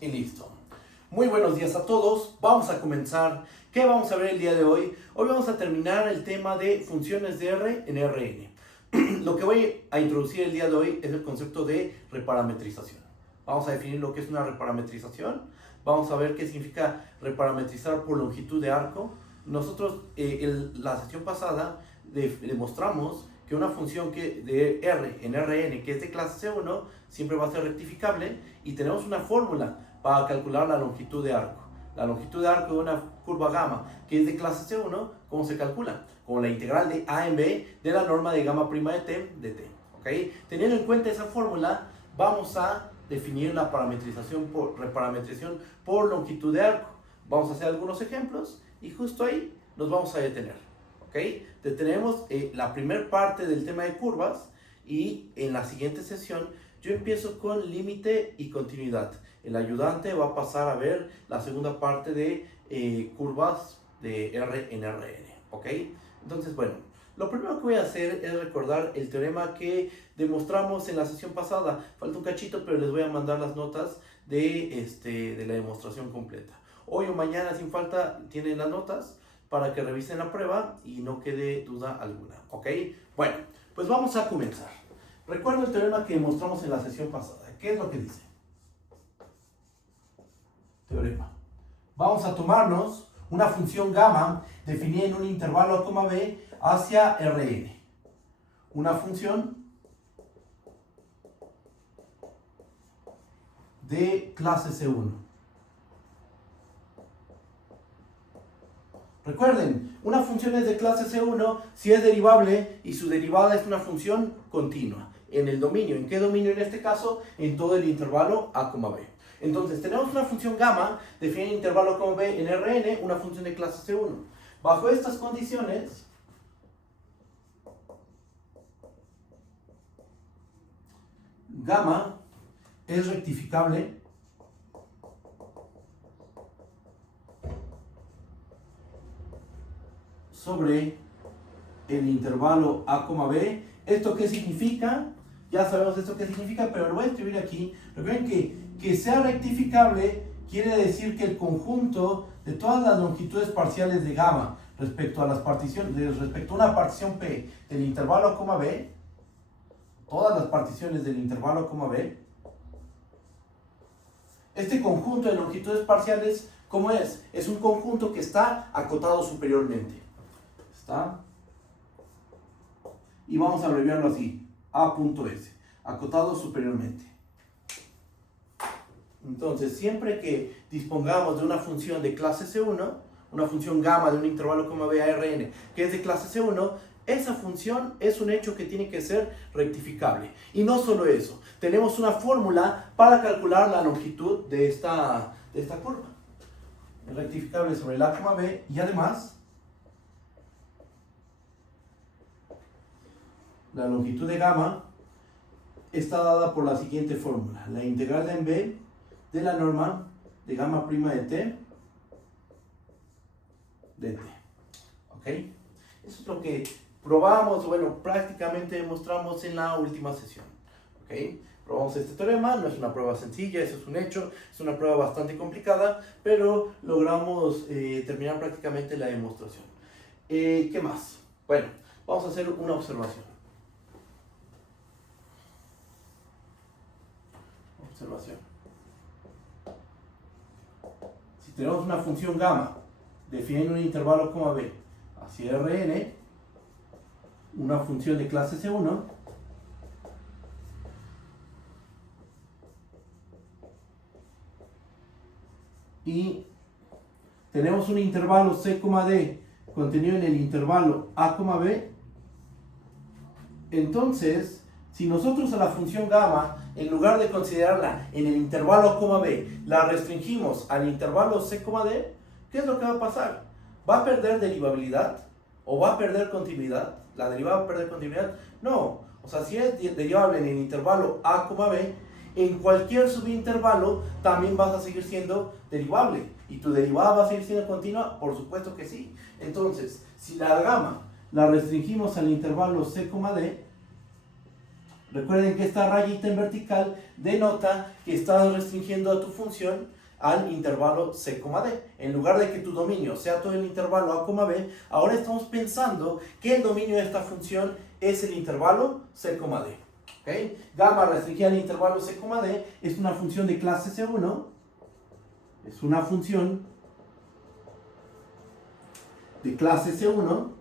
Y listo. Muy buenos días a todos. Vamos a comenzar. ¿Qué vamos a ver el día de hoy? Hoy vamos a terminar el tema de funciones de R en Rn. Lo que voy a introducir el día de hoy es el concepto de reparametrización. Vamos a definir lo que es una reparametrización. Vamos a ver qué significa reparametrizar por longitud de arco. Nosotros en la sesión pasada demostramos que una función de R en Rn que es de clase C1 siempre va a ser rectificable y tenemos una fórmula para calcular la longitud de arco. La longitud de arco de una curva gamma que es de clase C1, ¿cómo se calcula? Con la integral de A en B de la norma de gamma prima de t de t. ¿Okay? Teniendo en cuenta esa fórmula, vamos a definir la reparametrización por longitud de arco. Vamos a hacer algunos ejemplos y justo ahí nos vamos a detener. ¿Okay? Detenemos la primera parte del tema de curvas y en la siguiente sesión yo empiezo con límite y continuidad. El ayudante va a pasar a ver la segunda parte de curvas de R en Rn. ¿Ok? Entonces, bueno, lo primero que voy a hacer es recordar el teorema que demostramos en la sesión pasada. Falta un cachito, pero les voy a mandar las notas de la demostración completa. Hoy o mañana, sin falta, tienen las notas para que revisen la prueba y no quede duda alguna. ¿Ok? Bueno, pues vamos a comenzar. Recuerdo el teorema que demostramos en la sesión pasada. ¿Qué es lo que dice? Teorema. Vamos a tomarnos una función gamma definida en un intervalo A, B hacia Rn. Una función de clase C1. Recuerden, una función es de clase C1 si es derivable y su derivada es una función continua. En el dominio. ¿En qué dominio en este caso? En todo el intervalo A, B. Entonces, tenemos una función gamma definida en el intervalo A, B en Rn, una función de clase C1. Bajo estas condiciones, gamma es rectificable sobre el intervalo A, B. ¿Esto qué significa? Ya sabemos esto qué significa, pero lo voy a escribir aquí. Recuerden que sea rectificable quiere decir que el conjunto de todas las longitudes parciales de gamma respecto a una partición P del intervalo A, B, todas las particiones del intervalo A, B, este conjunto de longitudes parciales, ¿cómo es? Es un conjunto que está acotado superiormente. ¿Está? Y vamos a abreviarlo así. A.S, acotado superiormente. Entonces, siempre que dispongamos de una función de clase C1, una función gamma de un intervalo B a Rn que es de clase C1, esa función es un hecho que tiene que ser rectificable. Y no solo eso, tenemos una fórmula para calcular la longitud de esta curva. Es rectificable sobre el A, B y además la longitud de gamma está dada por la siguiente fórmula. La integral de en B de la norma de gamma prima de t de t. ¿Ok? Eso es lo que probamos, bueno, prácticamente demostramos en la última sesión. ¿Ok? Probamos este teorema, no es una prueba sencilla, eso es un hecho, es una prueba bastante complicada, pero logramos terminar prácticamente la demostración. ¿Qué más? Bueno, vamos a hacer una observación. Si tenemos una función gamma definida en un intervalo B hacia Rn, una función de clase C1, y tenemos un intervalo C, D contenido en el intervalo A, B, entonces, si nosotros a la función gamma, en lugar de considerarla en el intervalo A, B, la restringimos al intervalo C, D, ¿qué es lo que va a pasar? ¿Va a perder derivabilidad? ¿O va a perder continuidad? ¿La derivada va a perder continuidad? No. O sea, si es derivable en el intervalo A, B, en cualquier subintervalo también vas a seguir siendo derivable. ¿Y tu derivada va a seguir siendo continua? Por supuesto que sí. Entonces, si la gamma la restringimos al intervalo C, D, Recuerden que esta rayita en vertical denota que estás restringiendo a tu función al intervalo C, D. En lugar de que tu dominio sea todo el intervalo A, B, ahora estamos pensando que el dominio de esta función es el intervalo C, D. ¿Okay? Gamma restringida al intervalo C, D es una función de clase C1. Es una función de clase C1.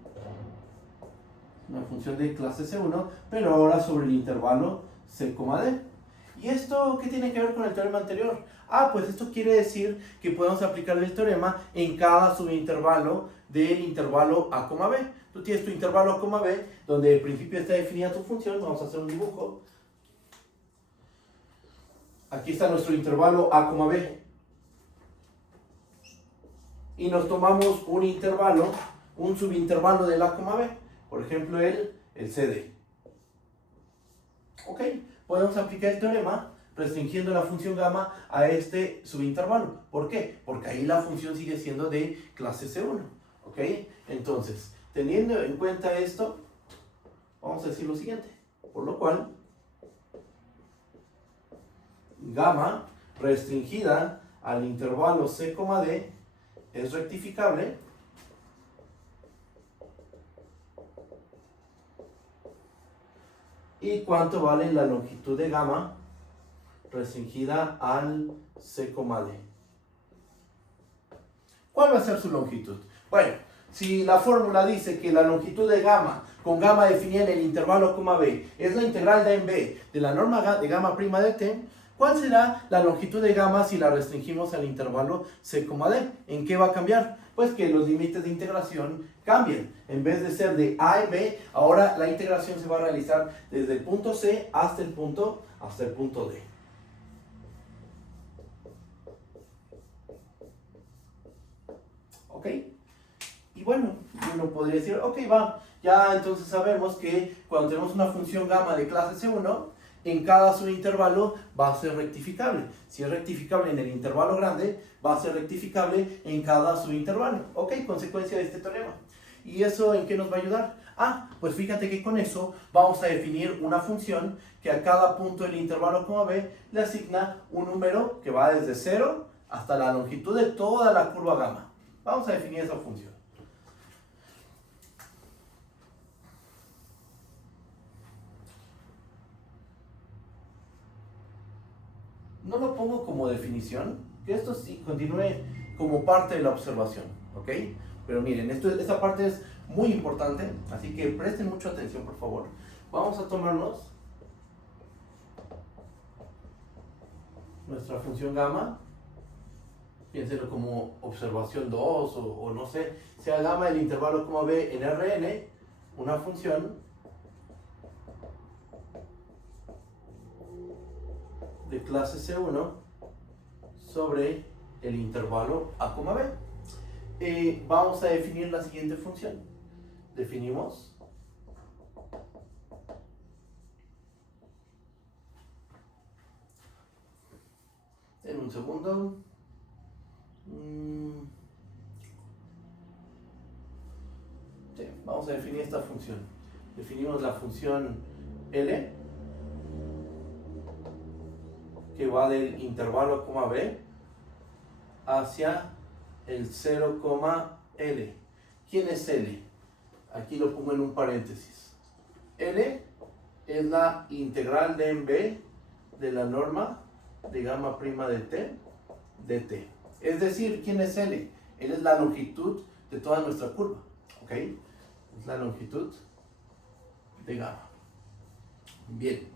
Una función de clase C1, pero ahora sobre el intervalo C, D. ¿Y esto qué tiene que ver con el teorema anterior? Pues esto quiere decir que podemos aplicar el teorema en cada subintervalo del intervalo A, B. Tú tienes tu intervalo A, B, donde al principio está definida tu función. Vamos a hacer un dibujo. Aquí está nuestro intervalo A, B. Y nos tomamos un intervalo, un subintervalo del A, B. Por ejemplo, el CD. Ok, podemos aplicar el teorema restringiendo la función gamma a este subintervalo. ¿Por qué? Porque ahí la función sigue siendo de clase C1. Ok, entonces, teniendo en cuenta esto, vamos a decir lo siguiente. Por lo cual, gamma restringida al intervalo C, D es rectificable. ¿Y cuánto vale la longitud de gamma restringida al C, D? ¿Cuál va a ser su longitud? Bueno, si la fórmula dice que la longitud de gamma, con gamma definida en el intervalo B, es la integral de en B de la norma de gamma prima de t, ¿cuál será la longitud de gamma si la restringimos al intervalo C, D? ¿En qué va a cambiar? Pues que los límites de integración cambien. En vez de ser de A en B, ahora la integración se va a realizar desde el punto C hasta el punto D. ¿Ok? Y bueno, uno podría decir, ok, va, ya entonces sabemos que cuando tenemos una función gamma de clase C1, en cada subintervalo va a ser rectificable. Si es rectificable en el intervalo grande, va a ser rectificable en cada subintervalo. Ok, consecuencia de este teorema. ¿Y eso en qué nos va a ayudar? Pues fíjate que con eso vamos a definir una función que a cada punto del intervalo B le asigna un número que va desde 0 hasta la longitud de toda la curva gamma. Vamos a definir esa función. No lo pongo como definición, que esto sí continúe como parte de la observación, ¿ok? Pero miren, esta parte es muy importante, así que presten mucha atención, por favor. Vamos a tomarnos nuestra función gamma, piénsenlo como observación 2 o no sé, sea gamma del intervalo B en Rn, una función de clase C1 sobre el intervalo A, B. Vamos a definir la siguiente función. Definimos en un segundo. Sí, vamos a definir esta función. Definimos la función L, que va del intervalo B hacia el 0, L. ¿Quién es L? Aquí lo pongo en un paréntesis. L es la integral de en B de la norma de gamma prima de t, dt. Es decir, ¿quién es L? L es la longitud de toda nuestra curva. ¿Ok? Es la longitud de gamma. Bien,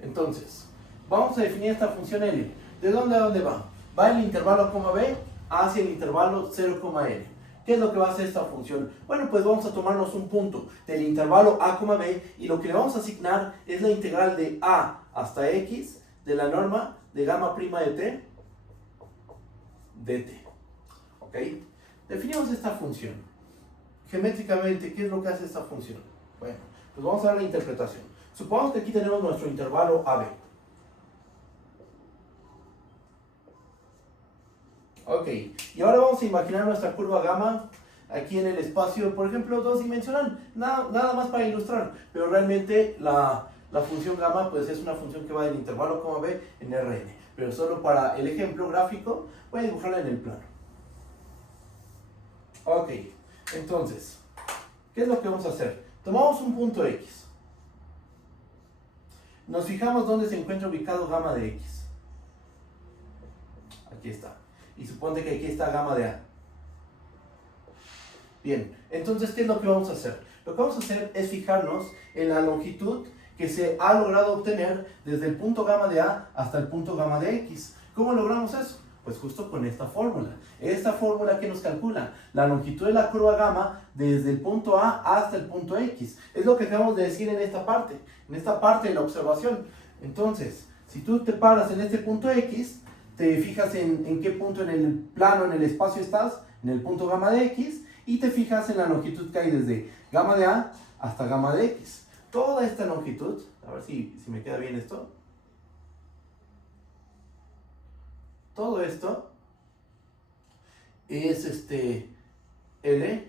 entonces, vamos a definir esta función L. ¿De dónde a dónde va? Va el intervalo B hacia el intervalo 0, L. ¿Qué es lo que va a hacer esta función? Bueno, pues vamos a tomarnos un punto del intervalo A, B y lo que le vamos a asignar es la integral de A hasta X de la norma de gamma prima de t, dt. ¿Ok? Definimos esta función. Geométricamente, ¿qué es lo que hace esta función? Bueno, pues vamos a ver la interpretación. Supongamos que aquí tenemos nuestro intervalo AB. Ok, y ahora vamos a imaginar nuestra curva gamma aquí en el espacio, por ejemplo, 2 dimensional. Nada más para ilustrar, pero realmente la la función gamma pues es una función que va del intervalo coma b en Rn. Pero solo para el ejemplo gráfico voy a dibujarla en el plano. Ok, entonces, ¿qué es lo que vamos a hacer? Tomamos un punto X. Nos fijamos dónde se encuentra ubicado gamma de X. Aquí está. Y supone que aquí está gamma de A. Bien, entonces, ¿qué es lo que vamos a hacer? Lo que vamos a hacer es fijarnos en la longitud que se ha logrado obtener desde el punto gamma de A hasta el punto gamma de X. ¿Cómo logramos eso? Pues justo con esta fórmula. Esta fórmula que nos calcula la longitud de la curva gamma desde el punto A hasta el punto X. Es lo que acabamos de decir en esta parte de la observación. Entonces, si tú te paras en este punto X, te fijas en qué punto en el plano, en el espacio estás, en el punto gamma de X, y te fijas en la longitud que hay desde gamma de A hasta gamma de X. Toda esta longitud, a ver si me queda bien esto. Todo esto es L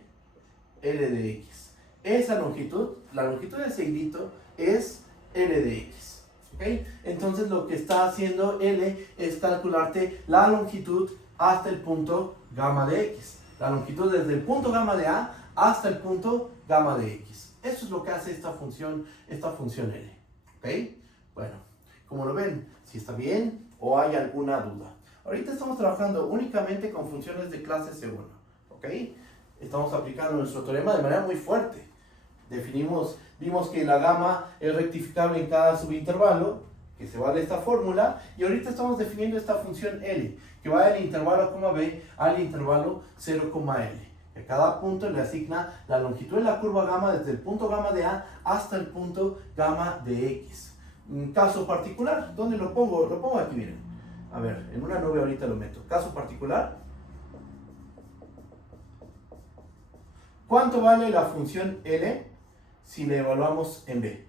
de X. Esa longitud, la longitud de ese hilito es L de X. ¿Okay? Entonces lo que está haciendo L es calcularte la longitud hasta el punto gamma de X. La longitud desde el punto gamma de A hasta el punto gamma de X. Eso es lo que hace esta función L. ¿Ok? Bueno, como lo ven, si está bien o hay alguna duda. Ahorita estamos trabajando únicamente con funciones de clase C1. ¿Ok? Estamos aplicando nuestro teorema de manera muy fuerte. Vimos que la gamma es rectificable en cada subintervalo, que se va de esta fórmula, y ahorita estamos definiendo esta función L, que va del intervalo coma B al intervalo 0, L. A cada punto le asigna la longitud de la curva gamma desde el punto gamma de A hasta el punto gamma de X. Un caso particular, ¿dónde lo pongo? Lo pongo aquí, miren. A ver, en una nube ahorita lo meto. Caso particular. ¿Cuánto vale la función L si la evaluamos en B?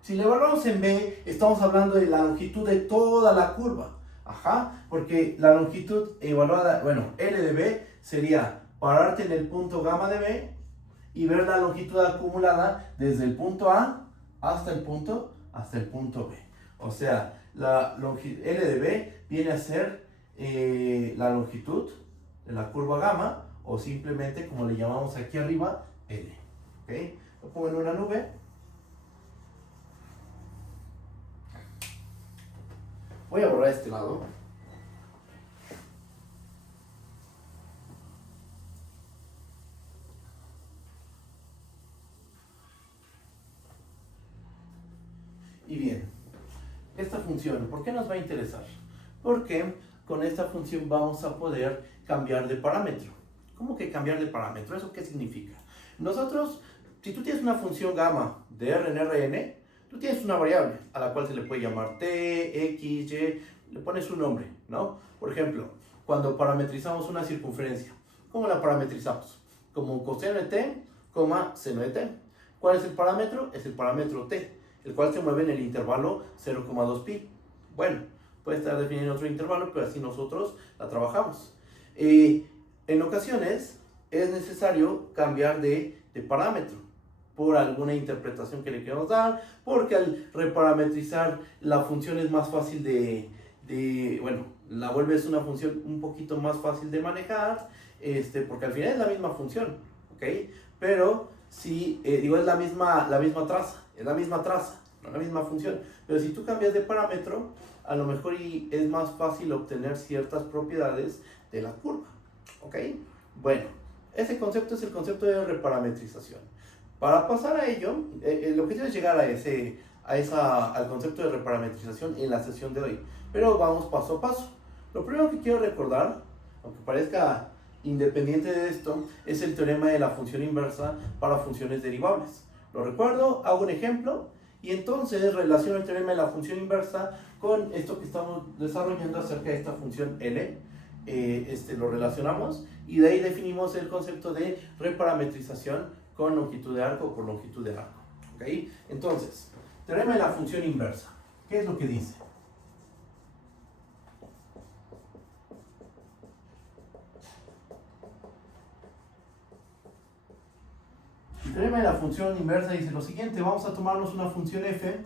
Si la evaluamos en B, estamos hablando de la longitud de toda la curva. Ajá, porque la longitud evaluada, bueno, L de B sería pararte en el punto gamma de B y ver la longitud acumulada desde el punto A hasta el punto B. O sea, la longitud L de B viene a ser la longitud de la curva gamma, o simplemente, como le llamamos aquí arriba, L. ¿Okay? Lo pongo en una nube. Voy a borrar este lado. Y bien, esta función, ¿por qué nos va a interesar? Porque con esta función vamos a poder cambiar de parámetro. ¿Cómo que cambiar de parámetro? ¿Eso qué significa? Nosotros, si tú tienes una función gamma de R en Rn, tú tienes una variable a la cual se le puede llamar t, x, y, le pones un nombre, ¿no? Por ejemplo, cuando parametrizamos una circunferencia, ¿cómo la parametrizamos? Como coseno de t, seno de t. ¿Cuál es el parámetro? Es el parámetro t, el cual se mueve en el intervalo 0,2 pi. Bueno, puede estar definido en otro intervalo, pero así nosotros la trabajamos. En ocasiones es necesario cambiar de parámetro por alguna interpretación que le queramos dar, porque al reparametrizar la función es más fácil bueno, la vuelves una función un poquito más fácil de manejar, porque al final es la misma función, ¿ok? Pero si, es la misma traza, no la misma función, pero si tú cambias de parámetro, a lo mejor es más fácil obtener ciertas propiedades de la curva, ¿ok? Bueno, ese concepto es el concepto de reparametrización. Para pasar a ello, el objetivo es llegar al concepto de reparametrización en la sesión de hoy, pero vamos paso a paso. Lo primero que quiero recordar, aunque parezca independiente de esto, es el teorema de la función inversa para funciones derivables. Lo recuerdo, hago un ejemplo y entonces relaciono el teorema de la función inversa con esto que estamos desarrollando acerca de esta función L. Lo relacionamos y de ahí definimos el concepto de reparametrización con longitud de arco o por longitud de arco. ¿Okay? Entonces, teorema de la función inversa. ¿Qué es lo que dice? El teorema teorema de la función inversa dice lo siguiente. Vamos a tomarnos una función f,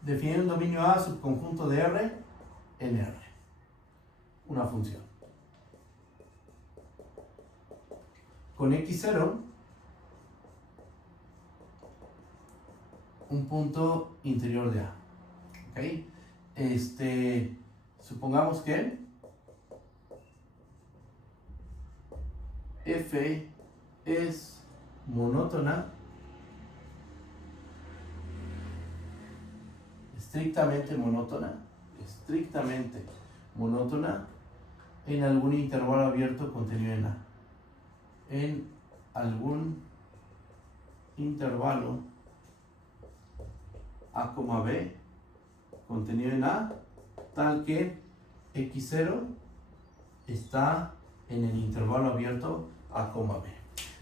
definir un dominio A subconjunto de R en R. Una función. Con x0, un punto interior de A. ¿Ok? Supongamos que f es monótona, estrictamente monótona en algún intervalo abierto contenido en A. En algún intervalo A, B contenido en A, tal que x0 está en el intervalo abierto A, B.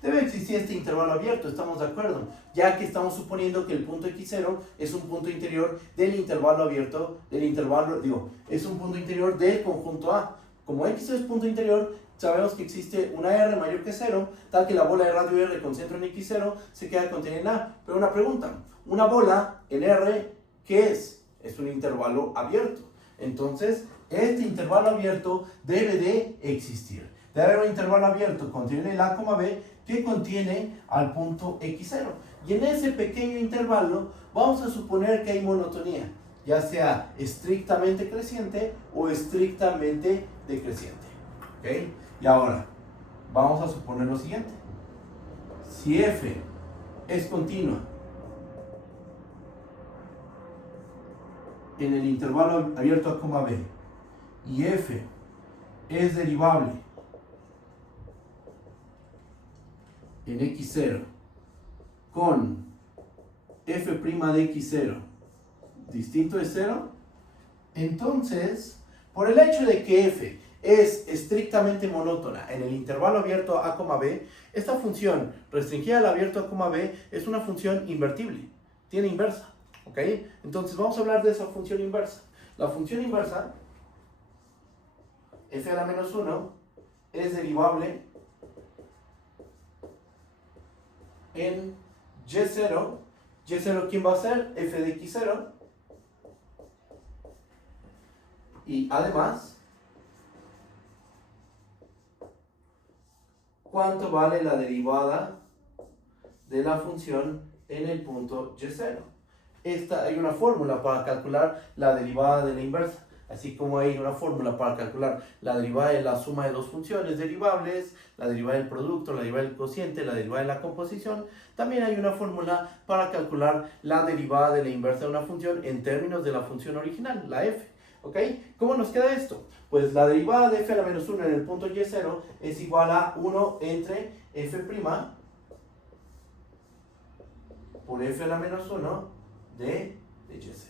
Debe existir este intervalo abierto, estamos de acuerdo, ya que estamos suponiendo que el punto x0 es un punto interior del intervalo abierto, es un punto interior del conjunto A. Como x0 es punto interior, sabemos que existe una R mayor que 0, tal que la bola de radio R con centro en x0 se queda contenida en A. Pero una pregunta, una bola en R, ¿qué es? Es un intervalo abierto. Entonces, este intervalo abierto debe de existir. Debe haber un intervalo abierto contenido en el A, B, que contiene al punto x0. Y en ese pequeño intervalo vamos a suponer que hay monotonía, ya sea estrictamente creciente o estrictamente decreciente. ¿Ok? Y ahora, vamos a suponer lo siguiente. Si f es continua en el intervalo abierto A, B y f es derivable en x0 con f' de x0 distinto de 0, entonces, por el hecho de que f es estrictamente monótona en el intervalo abierto A, B, esta función restringida al abierto A, B es una función invertible, tiene inversa. ¿Ok? Entonces vamos a hablar de esa función inversa. La función inversa, f a la menos 1, es derivable en y0. Y0, ¿quién va a ser? F de x0. Y además, ¿cuánto vale la derivada de la función en el punto y0? Hay una fórmula para calcular la derivada de la inversa, así como hay una fórmula para calcular la derivada de la suma de dos funciones derivables, la derivada del producto, la derivada del cociente, la derivada de la composición. También hay una fórmula para calcular la derivada de la inversa de una función en términos de la función original, la f. ¿Ok? ¿Cómo nos queda esto? Pues la derivada de f a la menos 1 en el punto y0 es igual a 1 entre f' por f a la menos 1 de y0.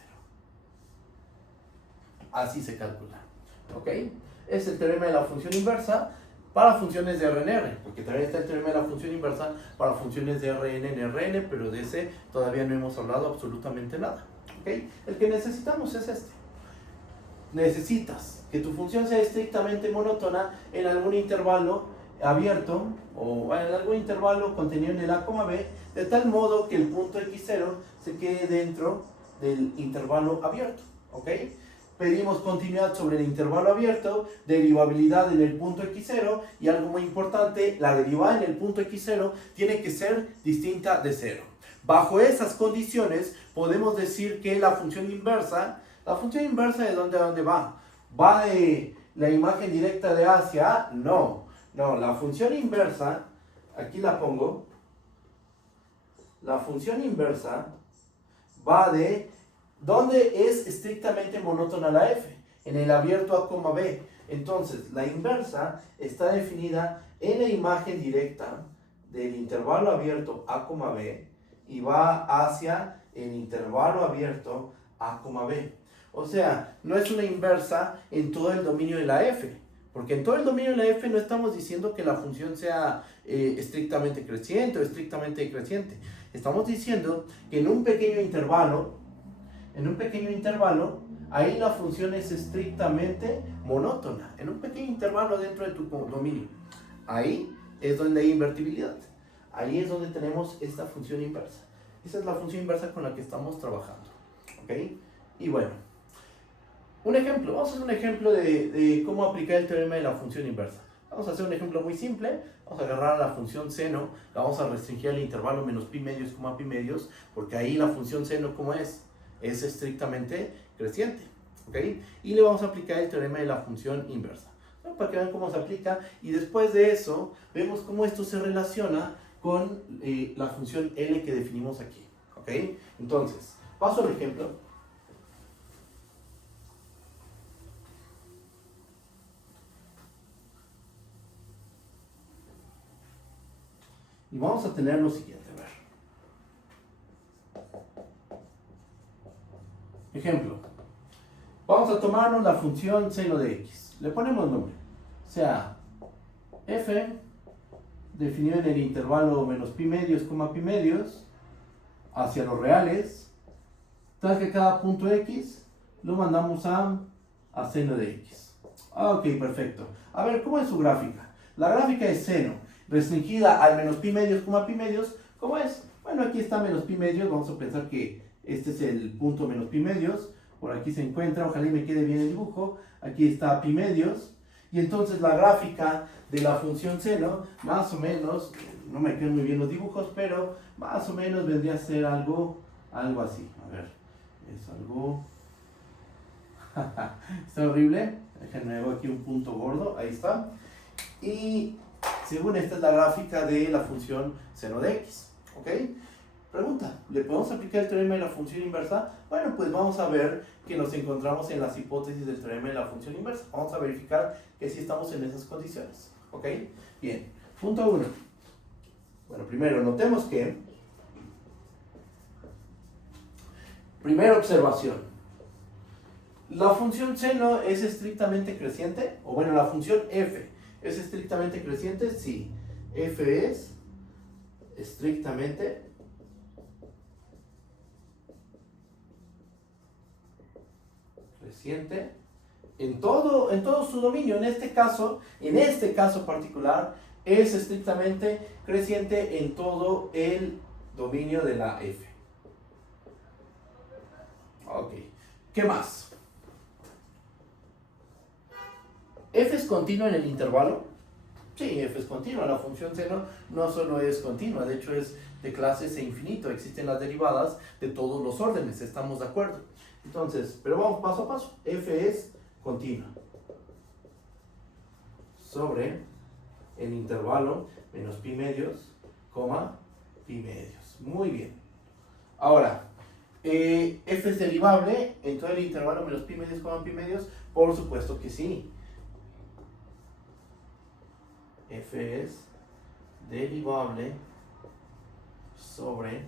Así se calcula. ¿Ok? Es el teorema de la función inversa para funciones de Rn, porque también está el teorema de la función inversa para funciones de Rn en Rn, pero de ese todavía no hemos hablado absolutamente nada. ¿Ok? El que necesitamos es este. Necesitas que tu función sea estrictamente monótona en algún intervalo abierto o en algún intervalo contenido en el A, B, de tal modo que el punto x0 se quede dentro del intervalo abierto. ¿Ok? Pedimos continuidad sobre el intervalo abierto, derivabilidad en el punto x0 y algo muy importante, la derivada en el punto x0 tiene que ser distinta de 0. Bajo esas condiciones podemos decir que la función inversa ¿de dónde a dónde va? ¿Va de la imagen directa de A hacia A? No, la función inversa, aquí la pongo, la función inversa va de ¿dónde es estrictamente monótona la f? En el abierto A, B. Entonces, la inversa está definida en la imagen directa del intervalo abierto A, B y va hacia el intervalo abierto A, B. O sea, no es una inversa en todo el dominio de la f, porque en todo el dominio de la f no estamos diciendo que la función sea estrictamente creciente o estrictamente decreciente. Estamos diciendo que en un pequeño intervalo, ahí la función es estrictamente monótona, en un pequeño intervalo dentro de tu dominio. Ahí es donde hay invertibilidad. ahí es donde tenemos esta función inversa. Esa es la función inversa con la que estamos trabajando. ¿Ok? Y bueno, un ejemplo, vamos a hacer un ejemplo de cómo aplicar el teorema de la función inversa. Vamos a hacer un ejemplo muy simple. Vamos a agarrar la función seno, la vamos a restringir al intervalo menos pi medios, pi medios, porque ahí la función seno, ¿cómo es? Es estrictamente creciente. ¿Ok? Y le vamos a aplicar el teorema de la función inversa. ¿No? Para que vean cómo se aplica. Y después de eso, vemos cómo esto se relaciona con la función L que definimos aquí. ¿Ok? Entonces, paso al ejemplo. Y vamos a tener lo siguiente, a ver. Ejemplo. Vamos a tomarnos la función seno de x. Le ponemos nombre. O sea, f definido en el intervalo menos pi medios, pi medios, hacia los reales, tal que cada punto x lo mandamos a seno de x. Ok, perfecto. A ver, ¿cómo es su gráfica? La gráfica es seno, restringida al menos pi medios, pi medios. ¿Cómo es? Bueno, aquí está menos pi medios. Vamos a pensar que este es el punto menos pi medios. Por aquí se encuentra, ojalá y me quede bien el dibujo. Aquí está pi medios. Y entonces la gráfica de la función seno, más o menos, no me quedan muy bien los dibujos, pero más o menos vendría a ser algo así. A ver, es algo... está horrible. Déjenme ver aquí un punto gordo, ahí está. Y según esta es la gráfica de la función seno de x. ¿Ok? Pregunta, ¿le podemos aplicar el teorema de la función inversa? Bueno, pues vamos a ver que nos encontramos en las hipótesis del teorema de la función inversa. Vamos a verificar que sí estamos en esas condiciones. ¿Ok? Bien. Punto 1. Bueno, primero notemos que... Primera observación. ¿La función seno es estrictamente creciente? O bueno, la función f ¿es estrictamente creciente? Sí. F es estrictamente creciente en todo su dominio. En este caso particular, es estrictamente creciente en todo el dominio de la f. Ok. ¿Qué más? ¿F es continua en el intervalo? Sí, f es continua. La función seno no solo es continua, de hecho es de clases e infinito. Existen las derivadas de todos los órdenes, estamos de acuerdo. Entonces, pero vamos paso a paso. F es continua sobre el intervalo menos pi medios, pi medios. Muy bien. Ahora, ¿f es derivable en todo el intervalo menos pi medios, pi medios? Por supuesto que sí. F es derivable sobre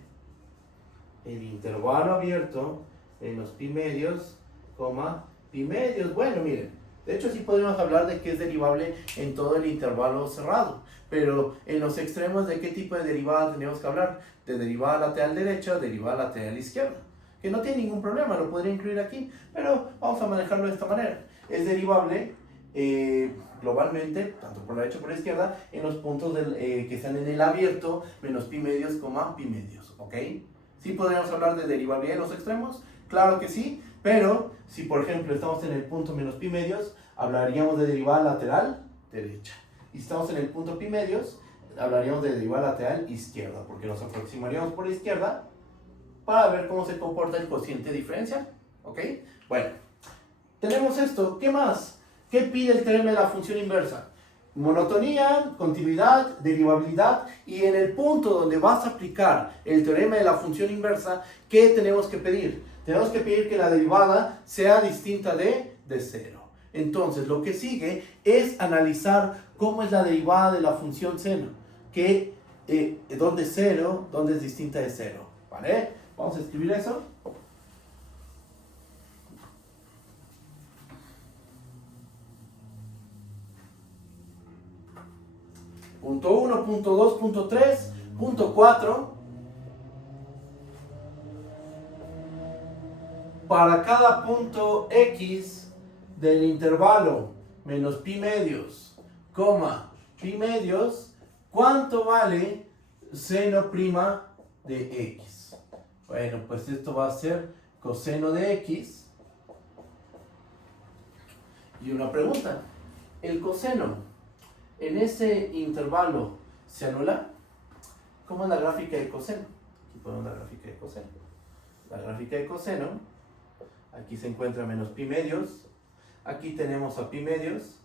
el intervalo abierto menos pi medios, pi medios. Bueno, miren, de hecho sí podríamos hablar de que es derivable en todo el intervalo cerrado, pero en los extremos, ¿de qué tipo de derivada tenemos que hablar? De derivada lateral derecha o derivada lateral izquierda, que no tiene ningún problema, lo podría incluir aquí, pero vamos a manejarlo de esta manera. Es derivable globalmente, tanto por la derecha como por la izquierda, en los puntos que están en el abierto, menos pi medios, pi medios, ¿ok? ¿Sí podríamos hablar de derivabilidad en los extremos? Claro que sí, pero si por ejemplo estamos en el punto menos pi medios, hablaríamos de derivada lateral derecha. Y si estamos en el punto pi medios, hablaríamos de derivada lateral izquierda, porque nos aproximaríamos por la izquierda para ver cómo se comporta el cociente diferencial, ¿ok? Bueno, tenemos esto. ¿Qué más? ¿Qué pide el teorema de la función inversa? Monotonía, continuidad, derivabilidad, y en el punto donde vas a aplicar el teorema de la función inversa, ¿qué tenemos que pedir? Tenemos que pedir que la derivada sea distinta de cero. Entonces, lo que sigue es analizar cómo es la derivada de la función seno, dónde es cero, dónde es distinta de cero, ¿vale? Vamos a escribir eso. Punto 1, punto 2, punto 3, punto 4. Para cada punto x del intervalo menos pi medios, pi medios, ¿cuánto vale seno prima de x. Bueno, pues esto va a ser coseno de x. Y una pregunta, ¿el coseno en ese intervalo se anula? ¿Cómo es la gráfica de coseno? Aquí ponemos la gráfica de coseno. La gráfica de coseno, aquí se encuentra menos pi medios, aquí tenemos a pi medios,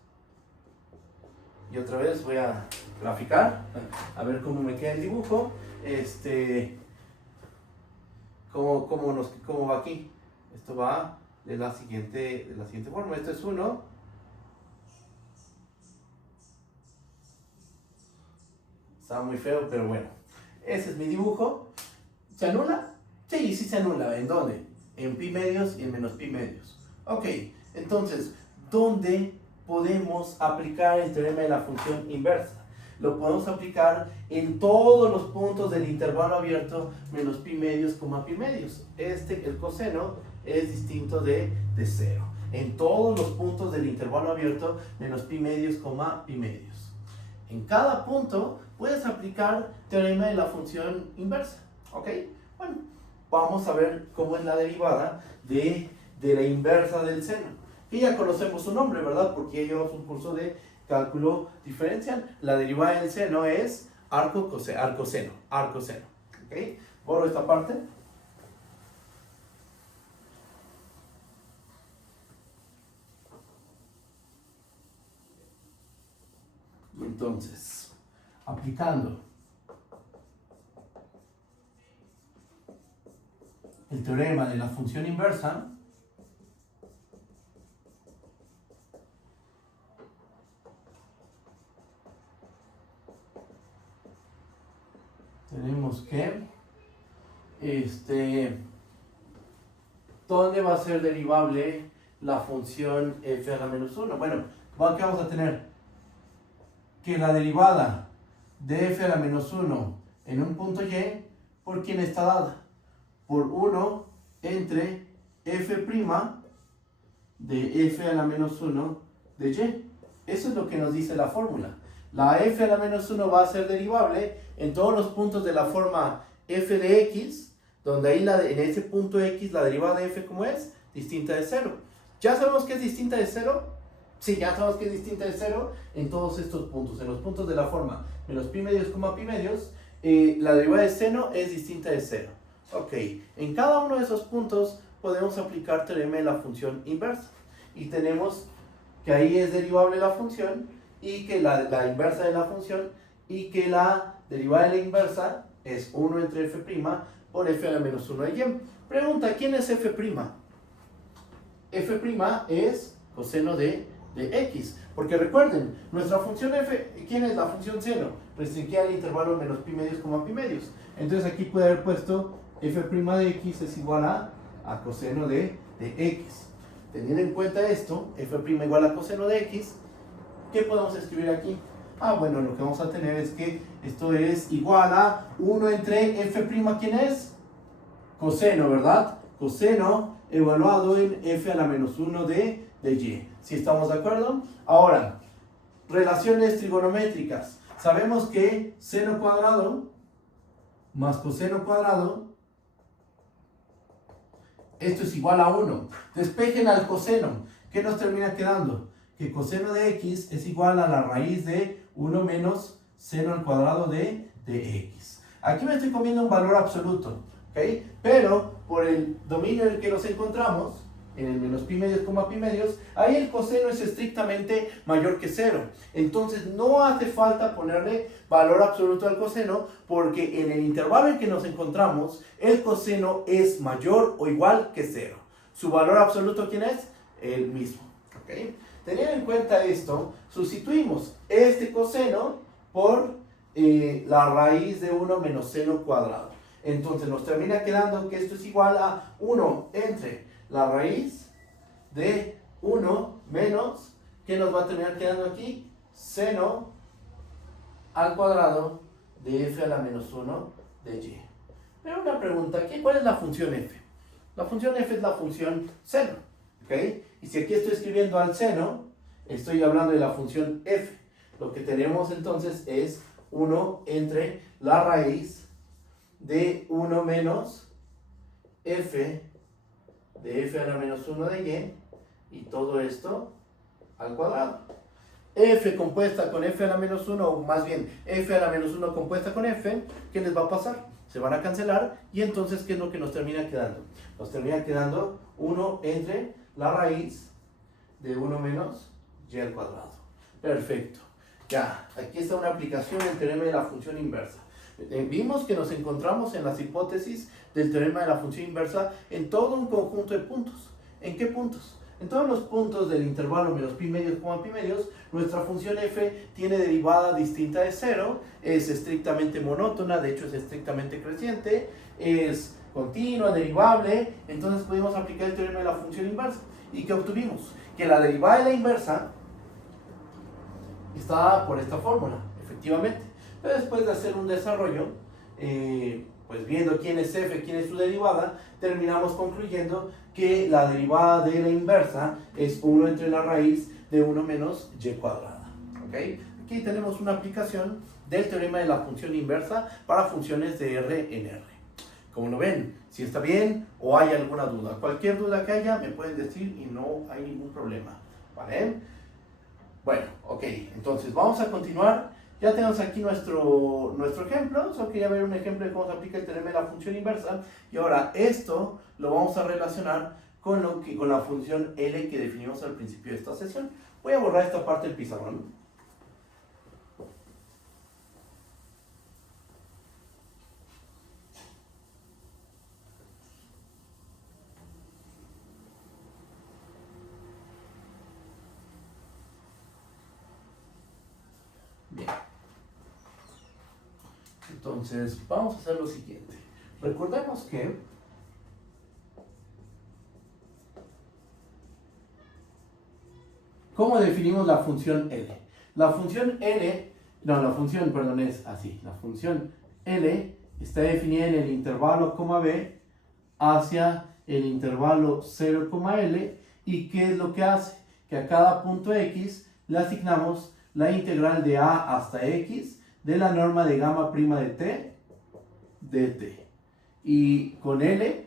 y otra vez voy a graficar, a ver cómo me queda el dibujo, cómo va aquí. Esto va de la siguiente forma, esto es 1, está muy feo, pero bueno, ese es mi dibujo. ¿Se anula? Sí, sí se anula. ¿En dónde? En pi medios y en menos pi medios. Ok, entonces, ¿dónde podemos aplicar el teorema de la función inversa? Lo podemos aplicar en todos los puntos del intervalo abierto menos pi medios, pi medios. El coseno es distinto de 0. En todos los puntos del intervalo abierto menos pi medios, pi medios. En cada punto puedes aplicar teorema de la función inversa. ¿Ok? Bueno, vamos a ver cómo es la derivada de la inversa del seno. Y ya conocemos su nombre, ¿verdad? Porque ya llevamos un curso de cálculo diferencial. La derivada del seno es arcoseno. ¿Ok? Borro esta parte. Entonces, aplicando el teorema de la función inversa, tenemos que ¿dónde va a ser derivable la función f a la menos 1? Bueno, ¿qué vamos a tener? Que la derivada de f a la menos 1 en un punto y, ¿por quién está dada? Por 1 entre f' de f a la menos 1 de y. Eso es lo que nos dice la fórmula. La f a la menos 1 va a ser derivable en todos los puntos de la forma f de x, donde ahí en ese punto x la derivada de f, ¿cómo es? Distinta de 0. ¿Ya sabemos que es distinta de 0? Sí, ya sabemos que es distinta de 0 en todos estos puntos. En los puntos de la forma menos pi medios, pi medios, la derivada de seno es distinta de 0. Ok, en cada uno de esos puntos podemos aplicar teorema de la función inversa. Y tenemos que ahí es derivable la función, y que la inversa de la función, y que la derivada de la inversa es 1 entre f' por f a la menos 1 de y. Pregunta, ¿quién es f'? F' es coseno de x. Porque recuerden, nuestra función f, ¿quién es la función seno? Restringida al intervalo menos pi medios, pi medios. Entonces aquí puede haber puesto f' de x es igual a coseno de x. Teniendo en cuenta esto, f' igual a coseno de x, ¿qué podemos escribir aquí? Bueno, lo que vamos a tener es que esto es igual a 1 entre f', ¿quién es? Coseno, ¿verdad? Coseno evaluado en f a la menos 1 de y. ¿Sí estamos de acuerdo? Ahora, relaciones trigonométricas. Sabemos que seno cuadrado más coseno cuadrado, esto es igual a 1. Despejen al coseno. ¿Qué nos termina quedando? Que coseno de x es igual a la raíz de 1 menos seno al cuadrado de x. Aquí me estoy comiendo un valor absoluto, ¿ok? Pero por el dominio en el que nos encontramos, en el menos pi medios, pi medios, ahí el coseno es estrictamente mayor que 0. Entonces no hace falta ponerle valor absoluto al coseno, porque en el intervalo en que nos encontramos, el coseno es mayor o igual que 0. ¿Su valor absoluto quién es? El mismo, ¿ok? Teniendo en cuenta esto, sustituimos este coseno por la raíz de 1 menos seno cuadrado. Entonces nos termina quedando que esto es igual a 1 entre la raíz de 1 menos, ¿qué nos va a terminar quedando aquí? Seno al cuadrado de f a la menos 1 de y. Pero una pregunta, ¿cuál es la función f? La función f es la función seno, ¿ok? Y si aquí estoy escribiendo al seno, estoy hablando de la función f. Lo que tenemos entonces es 1 entre la raíz de 1 menos f de f a la menos 1 de y todo esto al cuadrado. F compuesta con f a la menos 1, o más bien f a la menos 1 compuesta con f, ¿qué les va a pasar? Se van a cancelar y entonces ¿qué es lo que nos termina quedando? Nos termina quedando 1 entre la raíz de 1 menos y al cuadrado. Perfecto. Ya, aquí está una aplicación del teorema de la función inversa. Vimos que nos encontramos en las hipótesis del teorema de la función inversa en todo un conjunto de puntos. ¿En qué puntos? En todos los puntos del intervalo menos pi medios, pi medios, nuestra función f tiene derivada distinta de 0, es estrictamente monótona, de hecho es estrictamente creciente, es continua, derivable, entonces pudimos aplicar el teorema de la función inversa. ¿Y qué obtuvimos? Que la derivada de la inversa está por esta fórmula, efectivamente. Pero después de hacer un desarrollo, pues viendo quién es f, quién es su derivada, terminamos concluyendo que la derivada de la inversa es 1 entre la raíz de 1 menos y cuadrada. ¿Okay? Aquí tenemos una aplicación del teorema de la función inversa para funciones de R en R. Como lo ven, si está bien o hay alguna duda. Cualquier duda que haya me pueden decir y no hay ningún problema. ¿Vale? Bueno, ok, entonces vamos a continuar. Ya tenemos aquí nuestro ejemplo. Solo quería ver un ejemplo de cómo se aplica el teorema de la función inversa. Y ahora esto lo vamos a relacionar con la función L que definimos al principio de esta sesión. Voy a borrar esta parte del pizarrón. Bien. Entonces, vamos a hacer lo siguiente. Recordemos que ¿cómo definimos la función L? La función L, perdón, es así. La función L está definida en el intervalo, b hacia el intervalo 0, L. ¿Y qué es lo que hace? Que a cada punto X le asignamos la integral de A hasta X de la norma de gamma prima de T dt. Y con L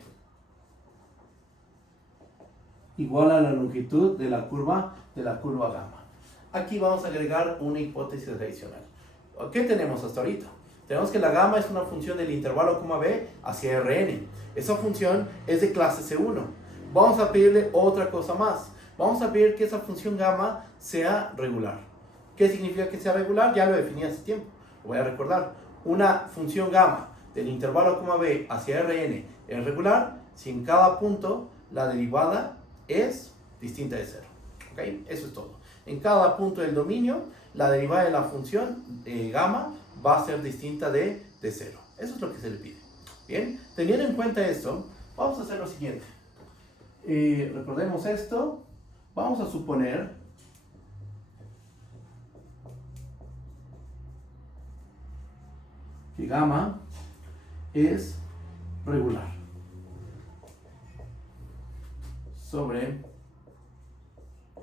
igual a la longitud de la curva gamma. Aquí vamos a agregar una hipótesis adicional. ¿Qué tenemos hasta ahorita? Tenemos que la gamma es una función del intervalo b hacia Rn. Esa función es de clase C1. Vamos a pedirle otra cosa más. Vamos a pedir que esa función gamma sea regular. ¿Qué significa que sea regular? Ya lo definí hace tiempo. Lo voy a recordar. Una función gamma del intervalo b hacia Rn es regular si en cada punto la derivada es distinta de 0. ¿Okay? Eso es todo. En cada punto del dominio, la derivada de la función gamma va a ser distinta de 0. Eso es lo que se le pide. Bien, teniendo en cuenta esto, vamos a hacer lo siguiente. Recordemos esto. Vamos a suponer que gamma es regular sobre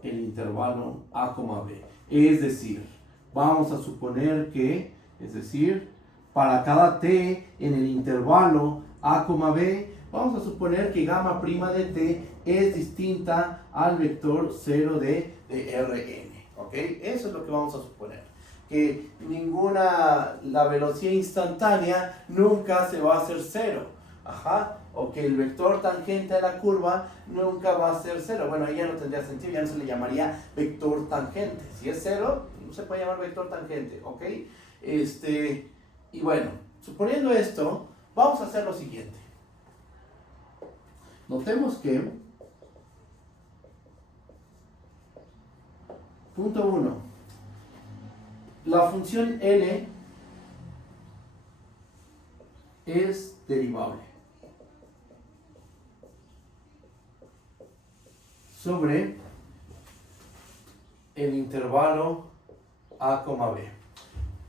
el intervalo a, b. Es decir, vamos a suponer que, para cada t en el intervalo a, b, vamos a suponer que gamma prima de t es distinta al vector 0 de Rn. ¿Ok? Eso es lo que vamos a suponer. Que la velocidad instantánea nunca se va a hacer 0. Ajá. O que el vector tangente a la curva nunca va a ser 0. Bueno, ahí ya no tendría sentido, ya no se le llamaría vector tangente. Si es 0, no se puede llamar vector tangente, ¿ok? Y bueno, suponiendo esto, vamos a hacer lo siguiente. Notemos que, punto 1, la función L es derivable sobre el intervalo a, b.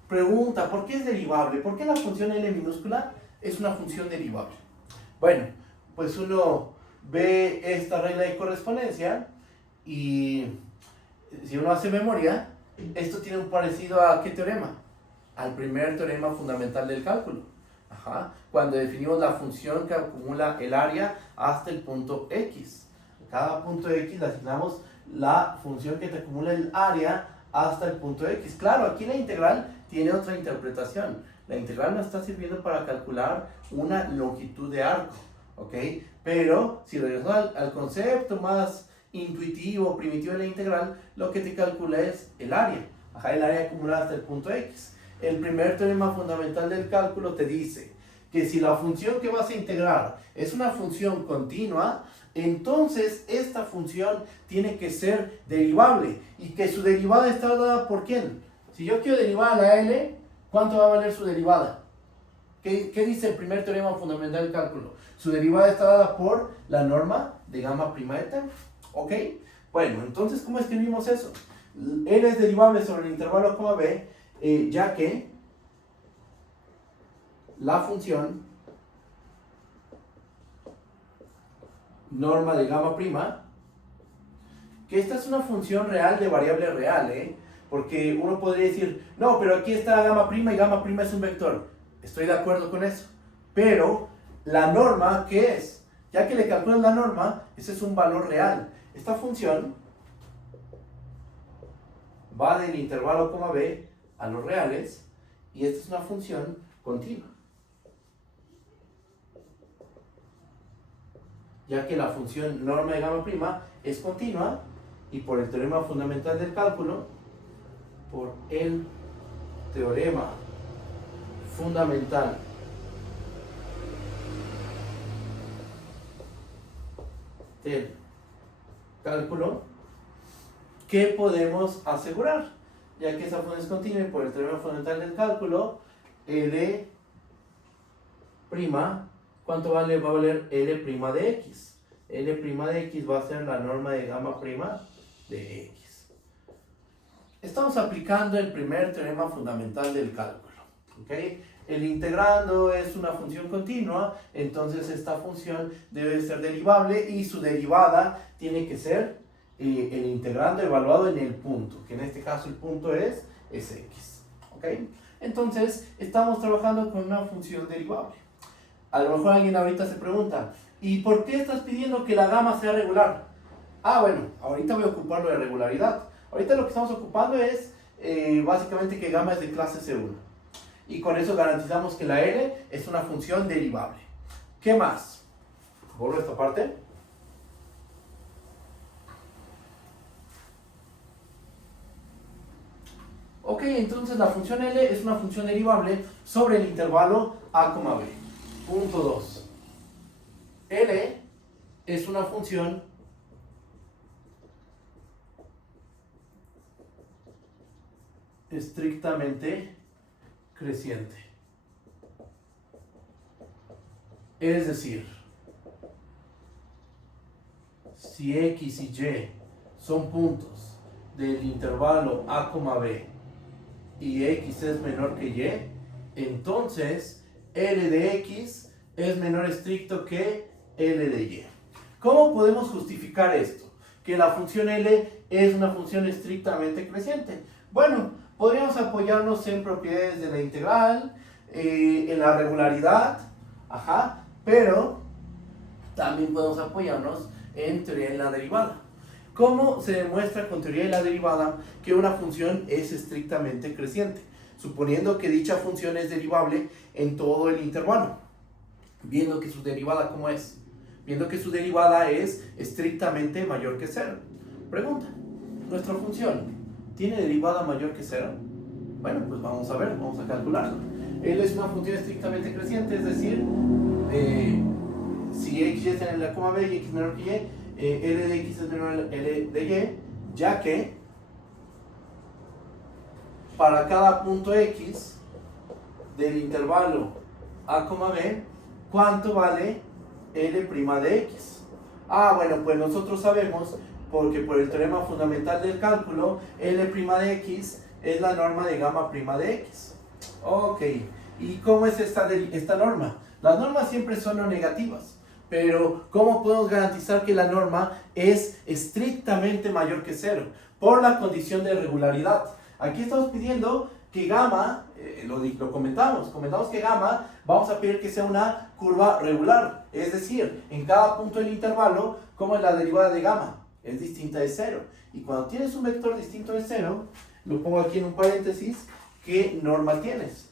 Pregunta, ¿por qué es derivable? ¿Por qué la función L minúscula es una función derivable? Bueno, pues uno ve esta regla de correspondencia y si uno hace memoria, esto tiene un parecido a ¿qué teorema? al primer teorema fundamental del cálculo. Cuando definimos la función que acumula el área hasta el punto X. A cada punto X le asignamos la función que te acumula el área hasta el punto X. Claro, aquí la integral tiene otra interpretación. La integral nos está sirviendo para calcular una longitud de arco, ¿ok? Pero si regresamos al concepto más intuitivo, primitivo de la integral, lo que te calcula es el área. El área acumulada hasta el punto X. El primer teorema fundamental del cálculo te dice que si la función que vas a integrar es una función continua, entonces esta función tiene que ser derivable y que su derivada está dada por ¿quién? Si yo quiero derivar a la L, ¿cuánto va a valer su derivada? ¿Qué dice el primer teorema fundamental del cálculo? Su derivada está dada por la norma de gamma prima eta. ¿Ok? Bueno, entonces, ¿cómo escribimos eso? L es derivable sobre el intervalo coma b, ya que la función norma de gamma prima, que esta es una función real de variable real, porque uno podría decir, no, pero aquí está gamma prima y gamma prima es un vector. Estoy de acuerdo con eso. Pero la norma, ¿qué es? Ya que le calculas la norma, ese es un valor real. Esta función va del intervalo coma b a los reales y esta es una función continua. Ya que la función norma de gamma prima es continua y por el teorema fundamental del cálculo, por el teorema fundamental del cálculo, ¿qué podemos asegurar? Ya que esa función es continua y por el teorema fundamental del cálculo, L prima, ¿cuánto va a valer L prima de X? L prima de X va a ser la norma de gamma prima de X. Estamos aplicando el primer teorema fundamental del cálculo, ¿ok? El integrando es una función continua, entonces esta función debe ser derivable y su derivada tiene que ser el integrando evaluado en el punto, que en este caso el punto es X, ¿ok? Entonces estamos trabajando con una función derivable. A lo mejor alguien ahorita se pregunta, ¿y por qué estás pidiendo que la gamma sea regular? Bueno, ahorita voy a ocuparlo de regularidad. Ahorita lo que estamos ocupando es básicamente que gamma es de clase C1. Y con eso garantizamos que la L es una función derivable. ¿Qué más? Borro esta parte. Ok, entonces la función L es una función derivable sobre el intervalo a, b. Punto 2. L es una función estrictamente creciente. Es decir, si X y Y son puntos del intervalo a, b y X es menor que Y, entonces L de X es menor estricto que L de Y. ¿Cómo podemos justificar esto? Que la función L es una función estrictamente creciente. Bueno, podríamos apoyarnos en propiedades de la integral, en la regularidad, pero también podemos apoyarnos en teoría de la derivada. ¿Cómo se demuestra con teoría de la derivada que una función es estrictamente creciente? Suponiendo que dicha función es derivable en todo el intervalo. Viendo que su derivada, ¿cómo es? Viendo que su derivada es estrictamente mayor que 0. Pregunta, ¿nuestra función tiene derivada mayor que 0? Bueno, pues vamos a ver, vamos a calcularlo. L es una función estrictamente creciente, es decir, si X es en la coma B y X es menor que Y, L de X es menor a L de Y, ya que para cada punto X del intervalo a, b, ¿cuánto vale L' de X? Bueno, pues nosotros sabemos, porque por el teorema fundamental del cálculo, L' de X es la norma de gamma prima de X. Ok, ¿y cómo es esta norma? Las normas siempre son no negativas, pero ¿cómo podemos garantizar que la norma es estrictamente mayor que 0? Por la condición de regularidad. Aquí estamos pidiendo que gamma, lo comentamos que gamma vamos a pedir que sea una curva regular, es decir, en cada punto del intervalo, como es la derivada de gamma, es distinta de 0. Y cuando tienes un vector distinto de 0, lo pongo aquí en un paréntesis, ¿qué norma tienes?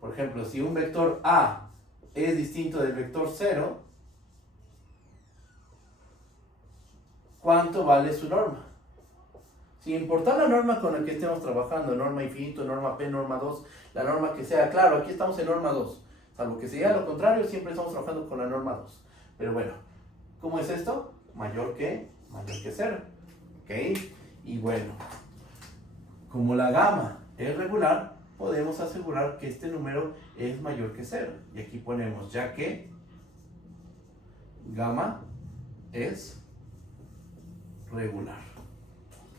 Por ejemplo, si un vector A es distinto del vector 0, ¿cuánto vale su norma? Sin importar la norma con la que estemos trabajando, norma infinito, norma P, norma 2, la norma que sea, claro, aquí estamos en norma 2, salvo que sea lo contrario, siempre estamos trabajando con la norma 2. Pero bueno, ¿cómo es esto? Mayor que 0, ¿ok? Y bueno, como la gamma es regular, podemos asegurar que este número es mayor que 0. Y aquí ponemos, ya que gamma es regular.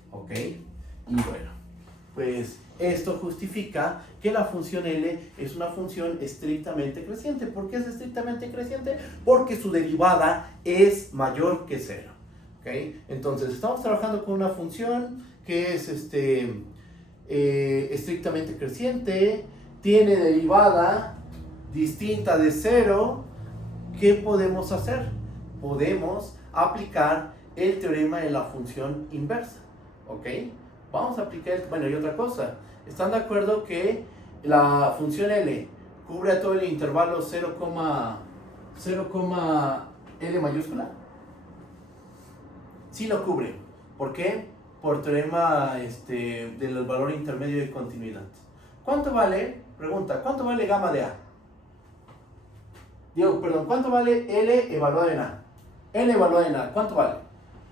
¿Ok? Y bueno, pues esto justifica que la función L es una función estrictamente creciente. ¿Por qué es estrictamente creciente? Porque su derivada es mayor que 0. ¿Ok? Entonces, estamos trabajando con una función que es estrictamente creciente, tiene derivada distinta de 0. ¿Qué podemos hacer? Podemos aplicar el teorema de la función inversa. ¿Ok? Vamos a aplicar, bueno, y otra cosa, ¿están de acuerdo que la función L cubre a todo el intervalo 0, L mayúscula? Sí lo cubre. ¿Por qué? Por teorema del valor intermedio de continuidad. ¿Cuánto vale? Pregunta, ¿cuánto vale gamma de A? ¿Cuánto vale L evaluado en A? L evaluado en A, ¿cuánto vale?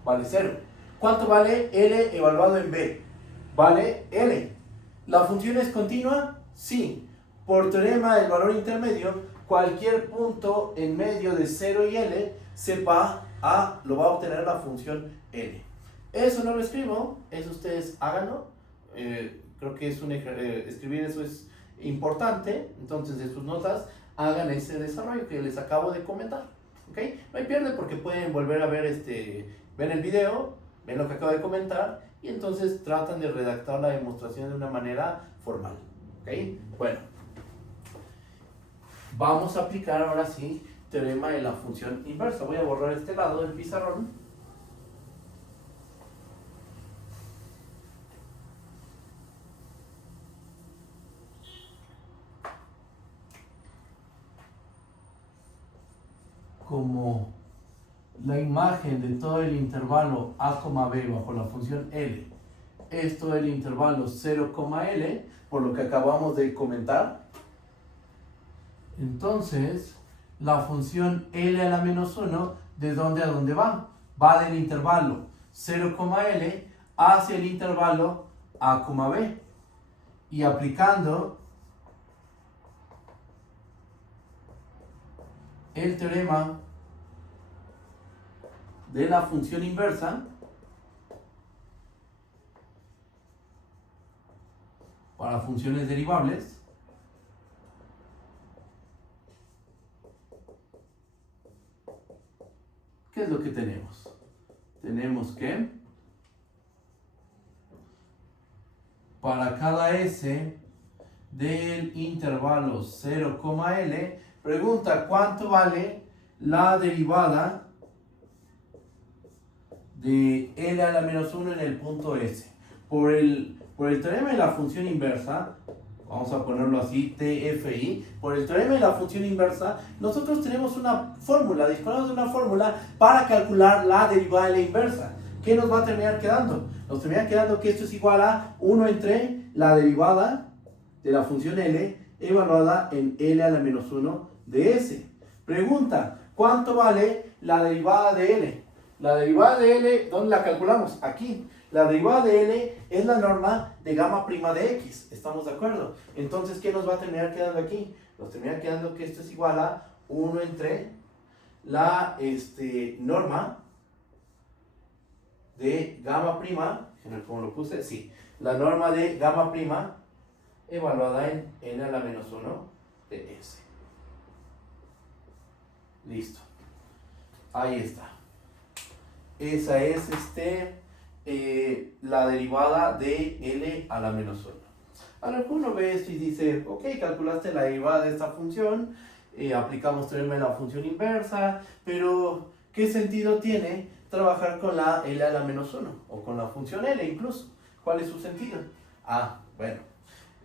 Vale 0. ¿Cuánto vale L evaluado en B? Vale L. ¿La función es continua? Sí. Por teorema del valor intermedio, cualquier punto en medio de 0 y L lo va a obtener la función L. Eso no lo escribo, eso ustedes háganlo. Creo que escribir eso es importante. Entonces, en sus notas, hagan ese desarrollo que les acabo de comentar. ¿Ok? No hay pierde porque pueden volver a ver ven el video, ven lo que acabo de comentar y entonces tratan de redactar la demostración de una manera formal. ¿Ok? Bueno, vamos a aplicar ahora sí teorema de la función inversa. Voy a borrar este lado del pizarrón. Como la imagen de todo el intervalo a, b bajo la función L es todo el intervalo 0, L, por lo que acabamos de comentar, entonces la función L a la menos 1, ¿de dónde a dónde va? Va del intervalo 0, L hacia el intervalo a, b. Y aplicando el teorema de la función inversa para funciones derivables, ¿qué es lo que tenemos? Tenemos que para cada s del intervalo 0, L, pregunta cuánto vale la derivada de L a la menos 1 en el punto S. Por el teorema de la función inversa, vamos a ponerlo así, TFI, por el teorema de la función inversa, nosotros tenemos una fórmula, disponemos de una fórmula para calcular la derivada de la inversa. ¿Qué nos va a terminar quedando? Nos termina quedando que esto es igual a 1 entre la derivada de la función L evaluada en L a la menos 1 de S. Pregunta, ¿cuánto vale la derivada de L? La derivada de L, ¿dónde la calculamos? Aquí. La derivada de L es la norma de gamma prima de X. ¿Estamos de acuerdo? Entonces, ¿qué nos va a terminar quedando aquí? Nos termina quedando que esto es igual a 1 entre la norma de gamma prima, ¿cómo lo puse? Sí. La norma de gamma prima evaluada en N a la menos 1 de S. Listo. Ahí está. Esa es la derivada de L a la menos 1. A lo mejor uno ve esto y dice, ok, calculaste la derivada de esta función, aplicamos teorema de la función inversa, pero ¿qué sentido tiene trabajar con la L a la menos 1 o con la función L incluso? ¿Cuál es su sentido? Ah, bueno,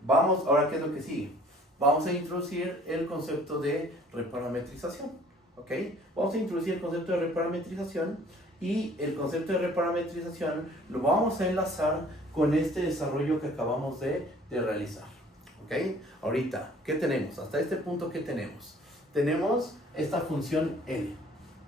vamos, ahora ¿qué es lo que sigue? Vamos a introducir el concepto de reparametrización, ¿ok? Vamos a introducir el concepto de reparametrización y el concepto de reparametrización lo vamos a enlazar con este desarrollo que acabamos de realizar, ¿ok? Ahorita, ¿qué tenemos? Hasta este punto, ¿qué tenemos? Tenemos esta función L,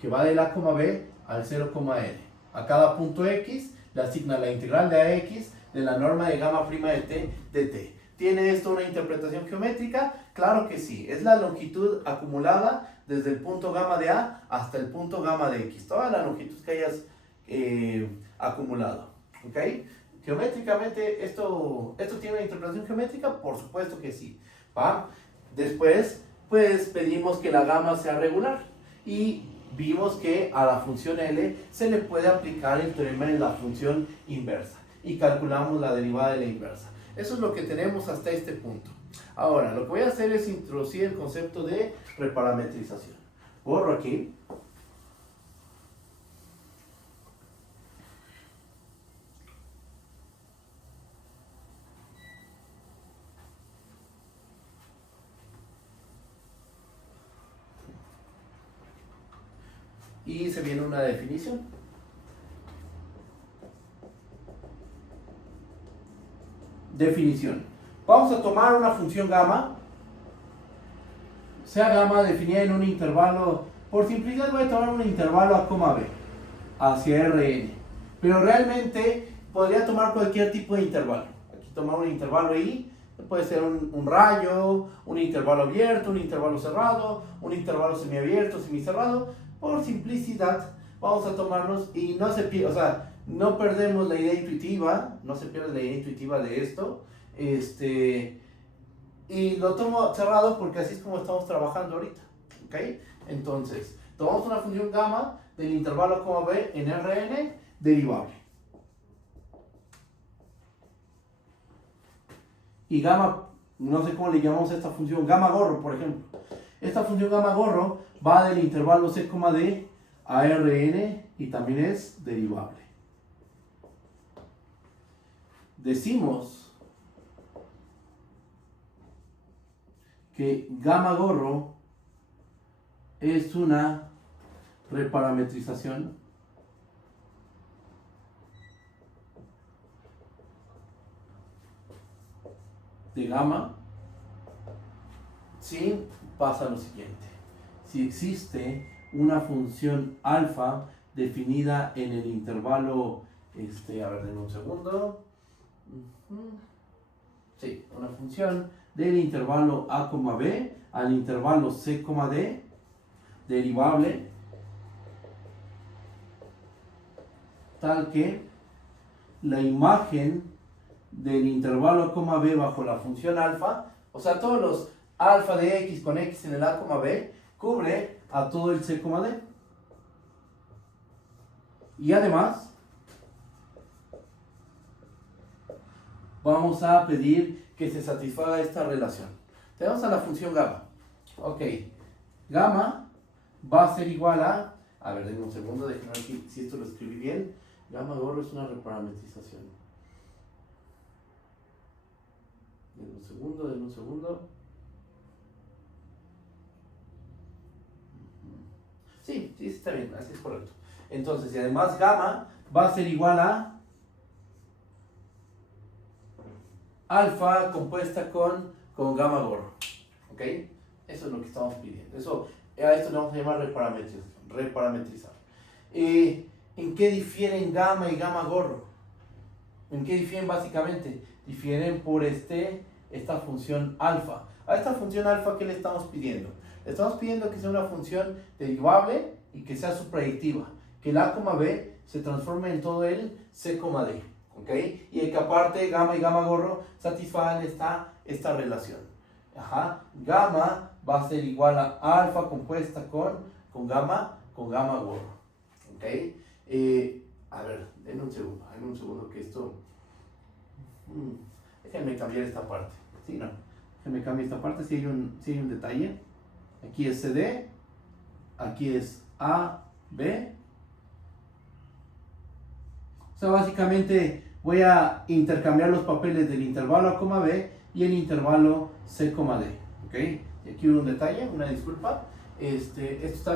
que va del a, b al 0, L. A cada punto x le asigna la integral de ax de la norma de gamma prima de t de t. ¿Tiene esto una interpretación geométrica? Claro que sí. Es la longitud acumulada desde el punto gamma de a hasta el punto gamma de x. Toda la longitud que hayas acumulado. ¿Ok? Geométricamente, ¿esto tiene una interpretación geométrica? Por supuesto que sí. ¿Va? Después, pues pedimos que la gamma sea regular. Y vimos que a la función L se le puede aplicar el teorema de la función inversa. Y calculamos la derivada de la inversa. Eso es lo que tenemos hasta este punto. Ahora, lo que voy a hacer es introducir el concepto de reparametrización. Borro aquí. Y se viene una definición. Definición. Vamos a tomar una función gamma, sea gamma definida en un intervalo, por simplicidad voy a tomar un intervalo a, b, hacia Rn, pero realmente podría tomar cualquier tipo de intervalo. Aquí tomar un intervalo i, puede ser un rayo, un intervalo abierto, un intervalo cerrado, un intervalo semiabierto, semicerrado. Por simplicidad vamos a tomarlos y no se pierde, o sea, no perdemos la idea intuitiva, no se pierde la idea intuitiva de esto. Y lo tomo cerrado porque así es como estamos trabajando ahorita, ¿ok? Entonces, tomamos una función gamma del intervalo a, b en Rn derivable. Y gamma, no sé cómo le llamamos a esta función, gamma gorro, por ejemplo. Esta función gamma gorro va del intervalo c, d a Rn y también es derivable. Decimos que gamma gorro es una reparametrización de gamma si pasa lo siguiente: si existe una función alfa definida en el intervalo, a ver, denme un segundo. Sí, una función del intervalo a, b al intervalo c, d, derivable, tal que la imagen del intervalo a, b bajo la función alfa, o sea, todos los alfa de x con x en el a, b, cubre a todo el c, d. Y además, vamos a pedir que se satisfaga esta relación. Tenemos a la función gamma. Ok, gamma va a ser igual a ver, denme un segundo, déjenme ver si esto lo escribí bien. Gamma gorro es una reparametrización. Denme un segundo. Sí, está bien, así es correcto. Entonces, y además gamma va a ser igual a alfa compuesta con gamma gorro. ¿Ok? Eso es lo que estamos pidiendo. A esto le vamos a llamar reparametrizar. ¿En qué difieren gamma y gamma gorro? ¿En qué difieren básicamente? Difieren por esta función alfa. A esta función alfa, ¿qué le estamos pidiendo? Le estamos pidiendo que sea una función derivable y que sea suprayectiva. Que el a, b se transforme en todo el c, d. ¿Ok? Y que aparte gamma y gamma gorro satisfagan esta relación. Ajá. Gamma va a ser igual a alfa compuesta con gamma gorro. ¿Ok? A ver, denme un segundo que esto... déjenme cambiar esta parte. Sí, no. Déjame cambiar esta parte, si hay un detalle. Aquí es CD, aquí es A, B. O sea, básicamente voy a intercambiar los papeles del intervalo A, B y el intervalo C, D. ¿Ok? Y aquí un detalle, una disculpa. Esto está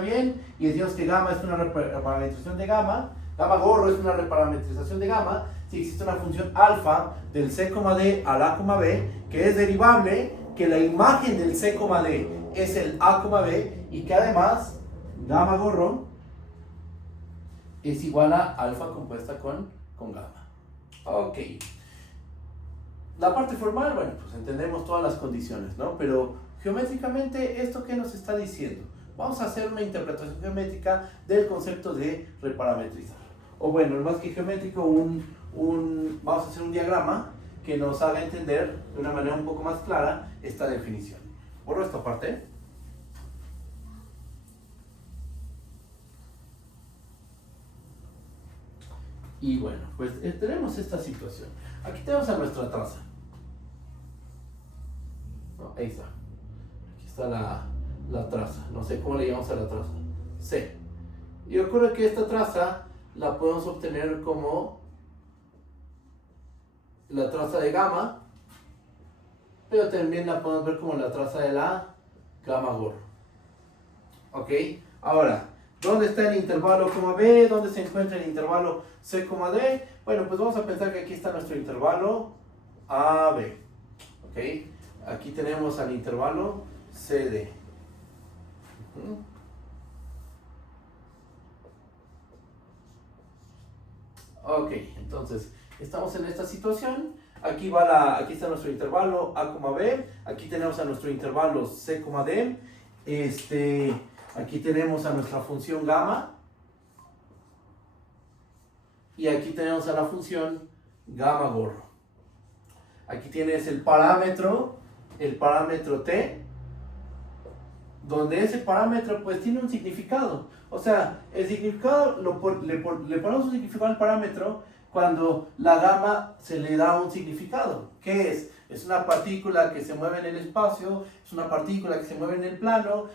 bien. Y decimos que gamma es una reparametrización de gamma. Gamma gorro es una reparametrización de gamma. Si existe una función alfa del C, D al A, B, que es derivable, que la imagen del C, D es el A, B, y que además gamma gorro es igual a alfa compuesta con gamma. Ok. La parte formal, bueno, pues entendemos todas las condiciones, ¿no? Pero geométricamente, ¿esto qué nos está diciendo? Vamos a hacer una interpretación geométrica del concepto de reparametrizar. O bueno, más que geométrico, vamos a hacer un diagrama que nos haga entender de una manera un poco más clara esta definición. Borro esta parte. Y bueno, pues tenemos esta situación. Aquí tenemos a nuestra traza. No, ahí está. Aquí está la traza. No sé cómo le llamamos a la traza. C. Y ocurre que esta traza la podemos obtener como la traza de gamma, pero también la podemos ver como la traza de la gamma gorro. ¿Ok? Ahora, ¿dónde está el intervalo B? ¿Dónde se encuentra el intervalo C, D? Bueno, pues vamos a pensar que aquí está nuestro intervalo AB. ¿Ok? Aquí tenemos al intervalo CD. Ok, entonces estamos en esta situación. Aquí está nuestro intervalo A, B. Aquí tenemos a nuestro intervalo C, D. Aquí tenemos a nuestra función gamma. Y aquí tenemos a la función gamma gorro. Aquí tienes el parámetro T, donde ese parámetro pues tiene un significado. O sea, el significado, le ponemos un significado al parámetro cuando la gamma se le da un significado. ¿Qué es? Es una partícula que se mueve en el espacio, es una partícula que se mueve en el plano,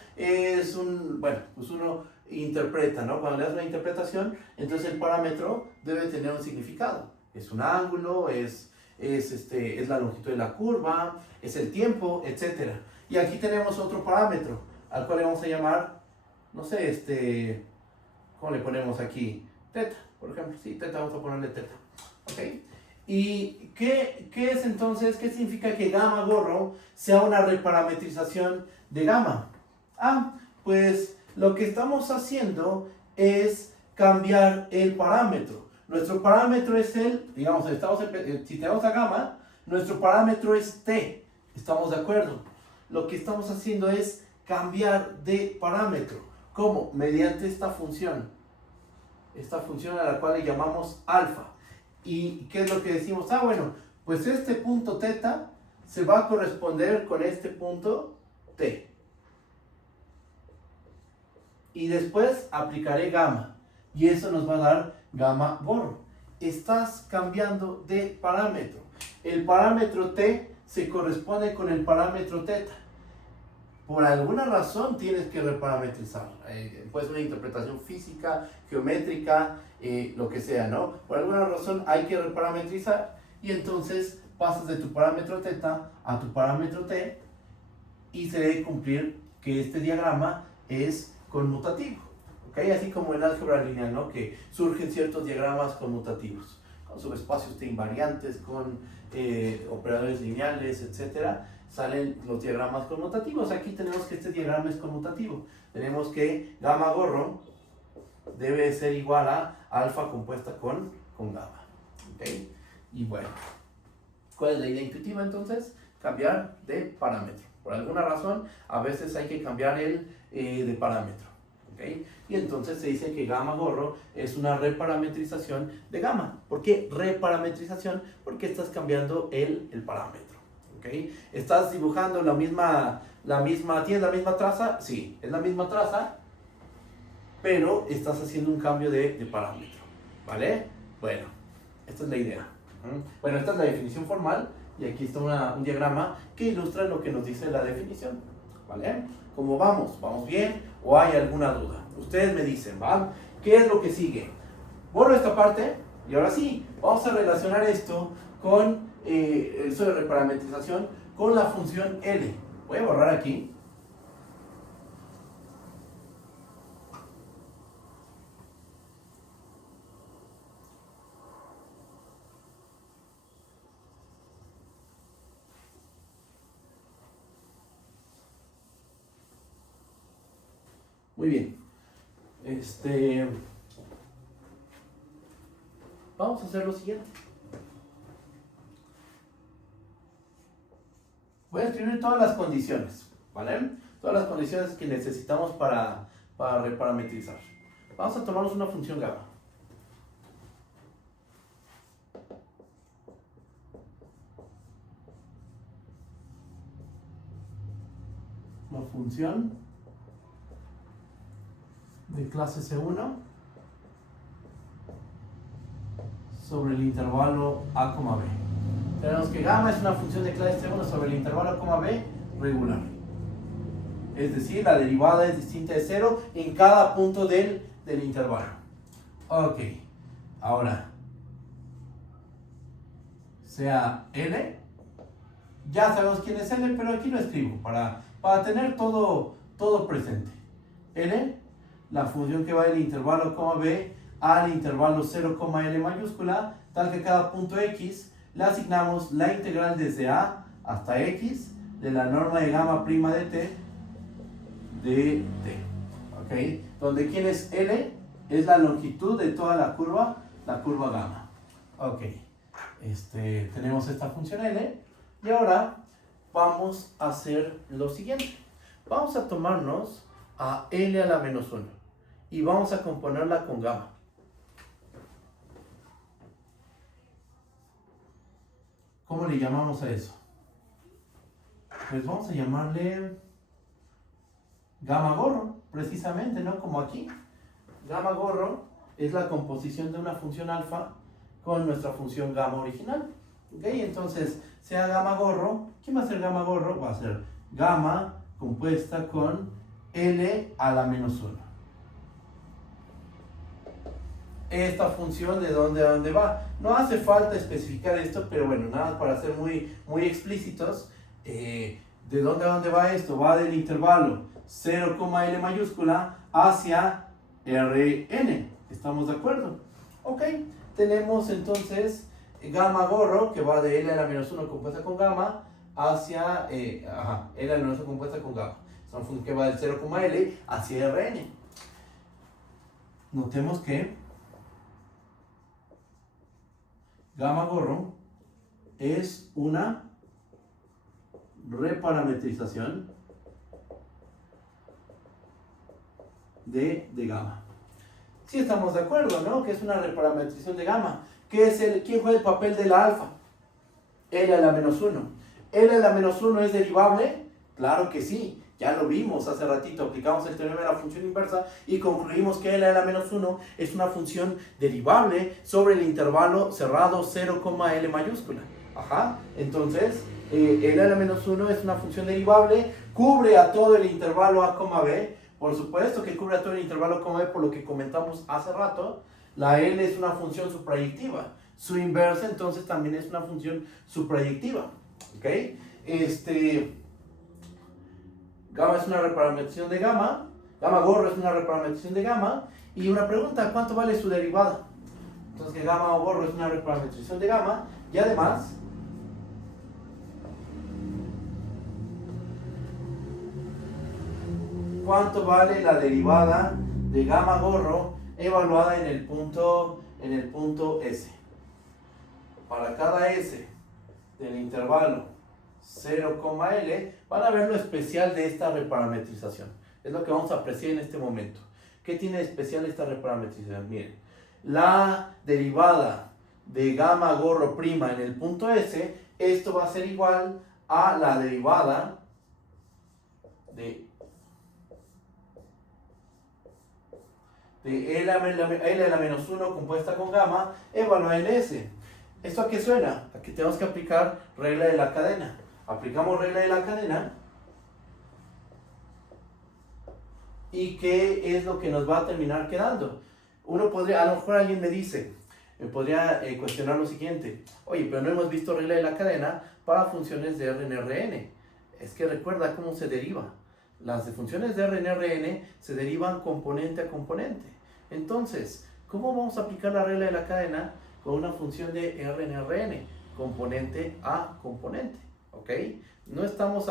bueno, pues uno interpreta, ¿no? Cuando le das una interpretación, entonces el parámetro debe tener un significado. Es un ángulo, es la longitud de la curva, es el tiempo, etc. Y aquí tenemos otro parámetro, al cual le vamos a llamar, no sé, ¿cómo le ponemos aquí? Teta, por ejemplo. Sí, teta, vamos a ponerle teta. ¿Ok? ¿Y qué es entonces? ¿Qué significa que gamma gorro sea una reparametrización de gamma? Pues lo que estamos haciendo es cambiar el parámetro. Nuestro parámetro es digamos, si tenemos a gamma, nuestro parámetro es t. ¿Estamos de acuerdo? Lo que estamos haciendo es cambiar de parámetro. ¿Cómo? Mediante esta función. Esta función a la cual le llamamos alfa. ¿Y qué es lo que decimos? Bueno, pues este punto teta se va a corresponder con este punto t. Y después aplicaré gamma. Y eso nos va a dar gamma gorro. Estás cambiando de parámetro. El parámetro t se corresponde con el parámetro teta. Por alguna razón tienes que reparametrizar. Puede ser una interpretación física, geométrica, lo que sea, ¿no? Por alguna razón hay que reparametrizar y entonces pasas de tu parámetro teta a tu parámetro t y se debe cumplir que este diagrama es conmutativo. ¿Okay? Así como en álgebra lineal, ¿no? Que surgen ciertos diagramas conmutativos, con subespacios t invariantes, con operadores lineales, etcétera. Salen los diagramas conmutativos. Aquí tenemos que este diagrama es conmutativo. Tenemos que gamma gorro debe ser igual a alfa compuesta con gamma. ¿Okay? Y bueno, ¿cuál es la idea intuitiva entonces? Cambiar de parámetro. Por alguna razón, a veces hay que cambiar de parámetro. ¿Okay? Y entonces se dice que gamma gorro es una reparametrización de gamma. ¿Por qué reparametrización? Porque estás cambiando el parámetro. ¿Okay? ¿Estás dibujando ¿tienes la misma traza? Sí, es la misma traza, pero estás haciendo un cambio de parámetro, ¿vale? Bueno, esta es la idea. Bueno, esta es la definición formal y aquí está un diagrama que ilustra lo que nos dice la definición, ¿vale? ¿Cómo vamos? ¿Vamos bien? ¿O hay alguna duda? Ustedes me dicen, ¿va? ¿Qué es lo que sigue? Borro esta parte y ahora sí, vamos a relacionar esto con eso de reparametrización con la función L. Voy a borrar aquí. Muy bien. Vamos a hacer lo siguiente. Voy a escribir todas las condiciones, ¿vale? Todas las condiciones que necesitamos para reparametrizar. Vamos a tomarnos una función gamma. Una función de clase C1 sobre el intervalo A, B. Tenemos que gamma es una función de clase C1 sobre el intervalo A, B regular. Es decir, la derivada es distinta de 0 en cada punto del intervalo. Ok, ahora, sea L, ya sabemos quién es L, pero aquí lo escribo para tener todo presente. L, la función que va del intervalo B al intervalo 0, L mayúscula, tal que cada punto X le asignamos la integral desde A hasta X de la norma de gamma prima de T de T. ¿Ok? Donde quién es L es la longitud de toda la curva gamma. Ok. Tenemos esta función L y ahora vamos a hacer lo siguiente. Vamos a tomarnos a L a la menos 1 y vamos a componerla con gamma. ¿Cómo le llamamos a eso? Pues vamos a llamarle gamma gorro, precisamente, ¿no? Como aquí. Gamma gorro es la composición de una función alfa con nuestra función gamma original. ¿Ok? Entonces, sea gamma gorro, ¿quién va a ser gamma gorro? Va a ser gamma compuesta con L a la menos 1. Esta función de dónde a dónde va. No hace falta especificar esto, pero bueno, nada para ser muy explícitos. ¿De dónde a dónde va esto? Va del intervalo 0, L mayúscula hacia Rn. ¿Estamos de acuerdo? Ok, tenemos entonces gamma gorro que va de L a la menos 1 compuesta con gamma hacia L a la menos 1 compuesta con gamma. Es una función que va del 0, L hacia Rn. Notemos que gamma gorro es una reparametrización de gamma. Sí estamos de acuerdo, ¿no? Que es una reparametrización de gamma. ¿Quién juega el papel de la alfa? L a la menos 1. ¿L a la menos 1 es derivable? Claro que sí. Ya lo vimos hace ratito, aplicamos el teorema de la función inversa y concluimos que L a la menos 1 es una función derivable sobre el intervalo cerrado 0, L mayúscula. Ajá, entonces L a la menos 1 es una función derivable, cubre a todo el intervalo A, B. Por supuesto que cubre a todo el intervalo A, B por lo que comentamos hace rato. La L es una función suprayectiva. Su inversa entonces también es una función suprayectiva. ¿Ok? Gamma es una reparametrización de gamma. Gamma gorro es una reparametrización de gamma. Y una pregunta, ¿cuánto vale su derivada? Entonces que gamma o gorro es una reparametrización de gamma. Y además, ¿cuánto vale la derivada de gamma gorro evaluada en el punto S? Para cada S del intervalo 0, L, van a ver lo especial de esta reparametrización. Es lo que vamos a apreciar en este momento. ¿Qué tiene de especial esta reparametrización? Miren, la derivada de gamma gorro prima en el punto S, esto va a ser igual a la derivada de L a la menos 1 compuesta con gamma evaluada en S. ¿Esto a qué suena? A que tenemos que aplicar regla de la cadena. Aplicamos regla de la cadena. ¿Y qué es lo que nos va a terminar quedando? Uno podría, a lo mejor alguien me podría cuestionar lo siguiente. Oye, pero no hemos visto regla de la cadena para funciones de R en Rn. Es que recuerda cómo se deriva. Las de funciones de R en Rn se derivan componente a componente. Entonces, ¿cómo vamos a aplicar la regla de la cadena con una función de R en Rn? Componente a componente, ¿ok? No estamos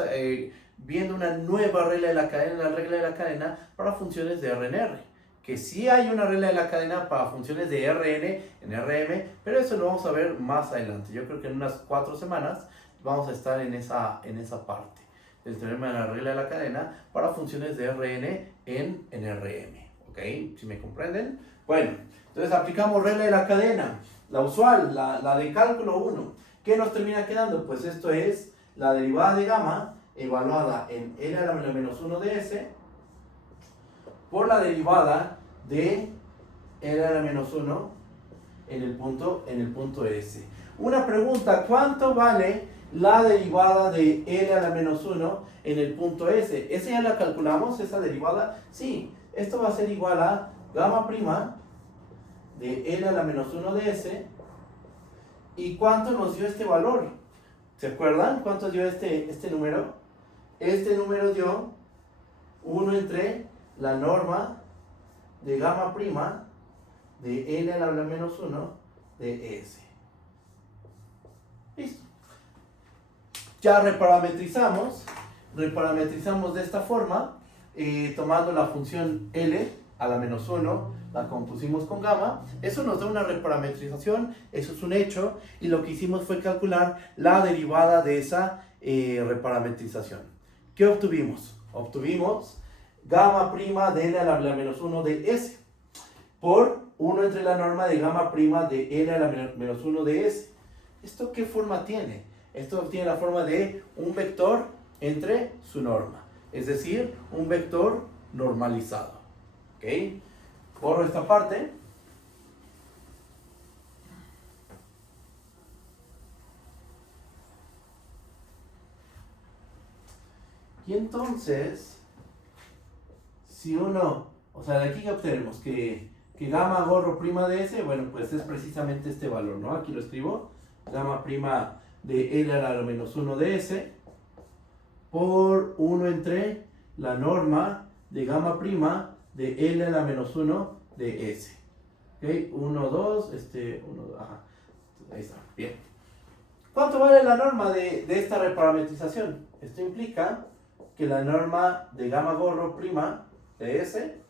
viendo una nueva regla de la cadena, la regla de la cadena para funciones de R en R. Que sí hay una regla de la cadena para funciones de Rn en Rm, pero eso lo vamos a ver más adelante. Yo creo que en unas 4 semanas vamos a estar en esa parte del teorema de la regla de la cadena para funciones de Rn en Rm. ¿Ok? ¿Sí me comprenden? Bueno, entonces aplicamos regla de la cadena, la usual, la de cálculo 1. ¿Qué nos termina quedando? Pues esto es la derivada de gamma evaluada en L a la menos 1 de S por la derivada de L a la menos 1 en el punto S. Una pregunta, ¿cuánto vale la derivada de L a la menos 1 en el punto S? ¿Esa ya la calculamos, esa derivada? Sí, esto va a ser igual a gamma prima de L a la menos 1 de S. ¿Y cuánto nos dio este valor? ¿Se acuerdan cuánto dio este número? Este número dio 1 entre la norma de gamma prima de L a la menos 1 de S. Listo. Ya reparametrizamos de esta forma, tomando la función L a la menos 1, la compusimos con gamma. Eso nos da una reparametrización, eso es un hecho, y lo que hicimos fue calcular la derivada de esa reparametrización. ¿Qué obtuvimos? Obtuvimos gamma prima de L a la menos 1 de S por 1 entre la norma de gamma prima de L a la menos 1 de S. ¿Esto qué forma tiene? Esto tiene la forma de un vector entre su norma, es decir, un vector normalizado. ¿Ok? Borro esta parte. Y entonces, si uno, o sea, de aquí que obtenemos que gamma gorro prima de S, bueno, pues es precisamente este valor, ¿no? Aquí lo escribo, gamma prima de L a la menos 1 de S por 1 entre la norma de gamma prima de L a la menos 1 de S. ¿Ok? 1, 2, 1, ajá. Ahí está, bien. ¿Cuánto vale la norma de esta reparametrización? Esto implica que la norma de gamma gorro prima de S,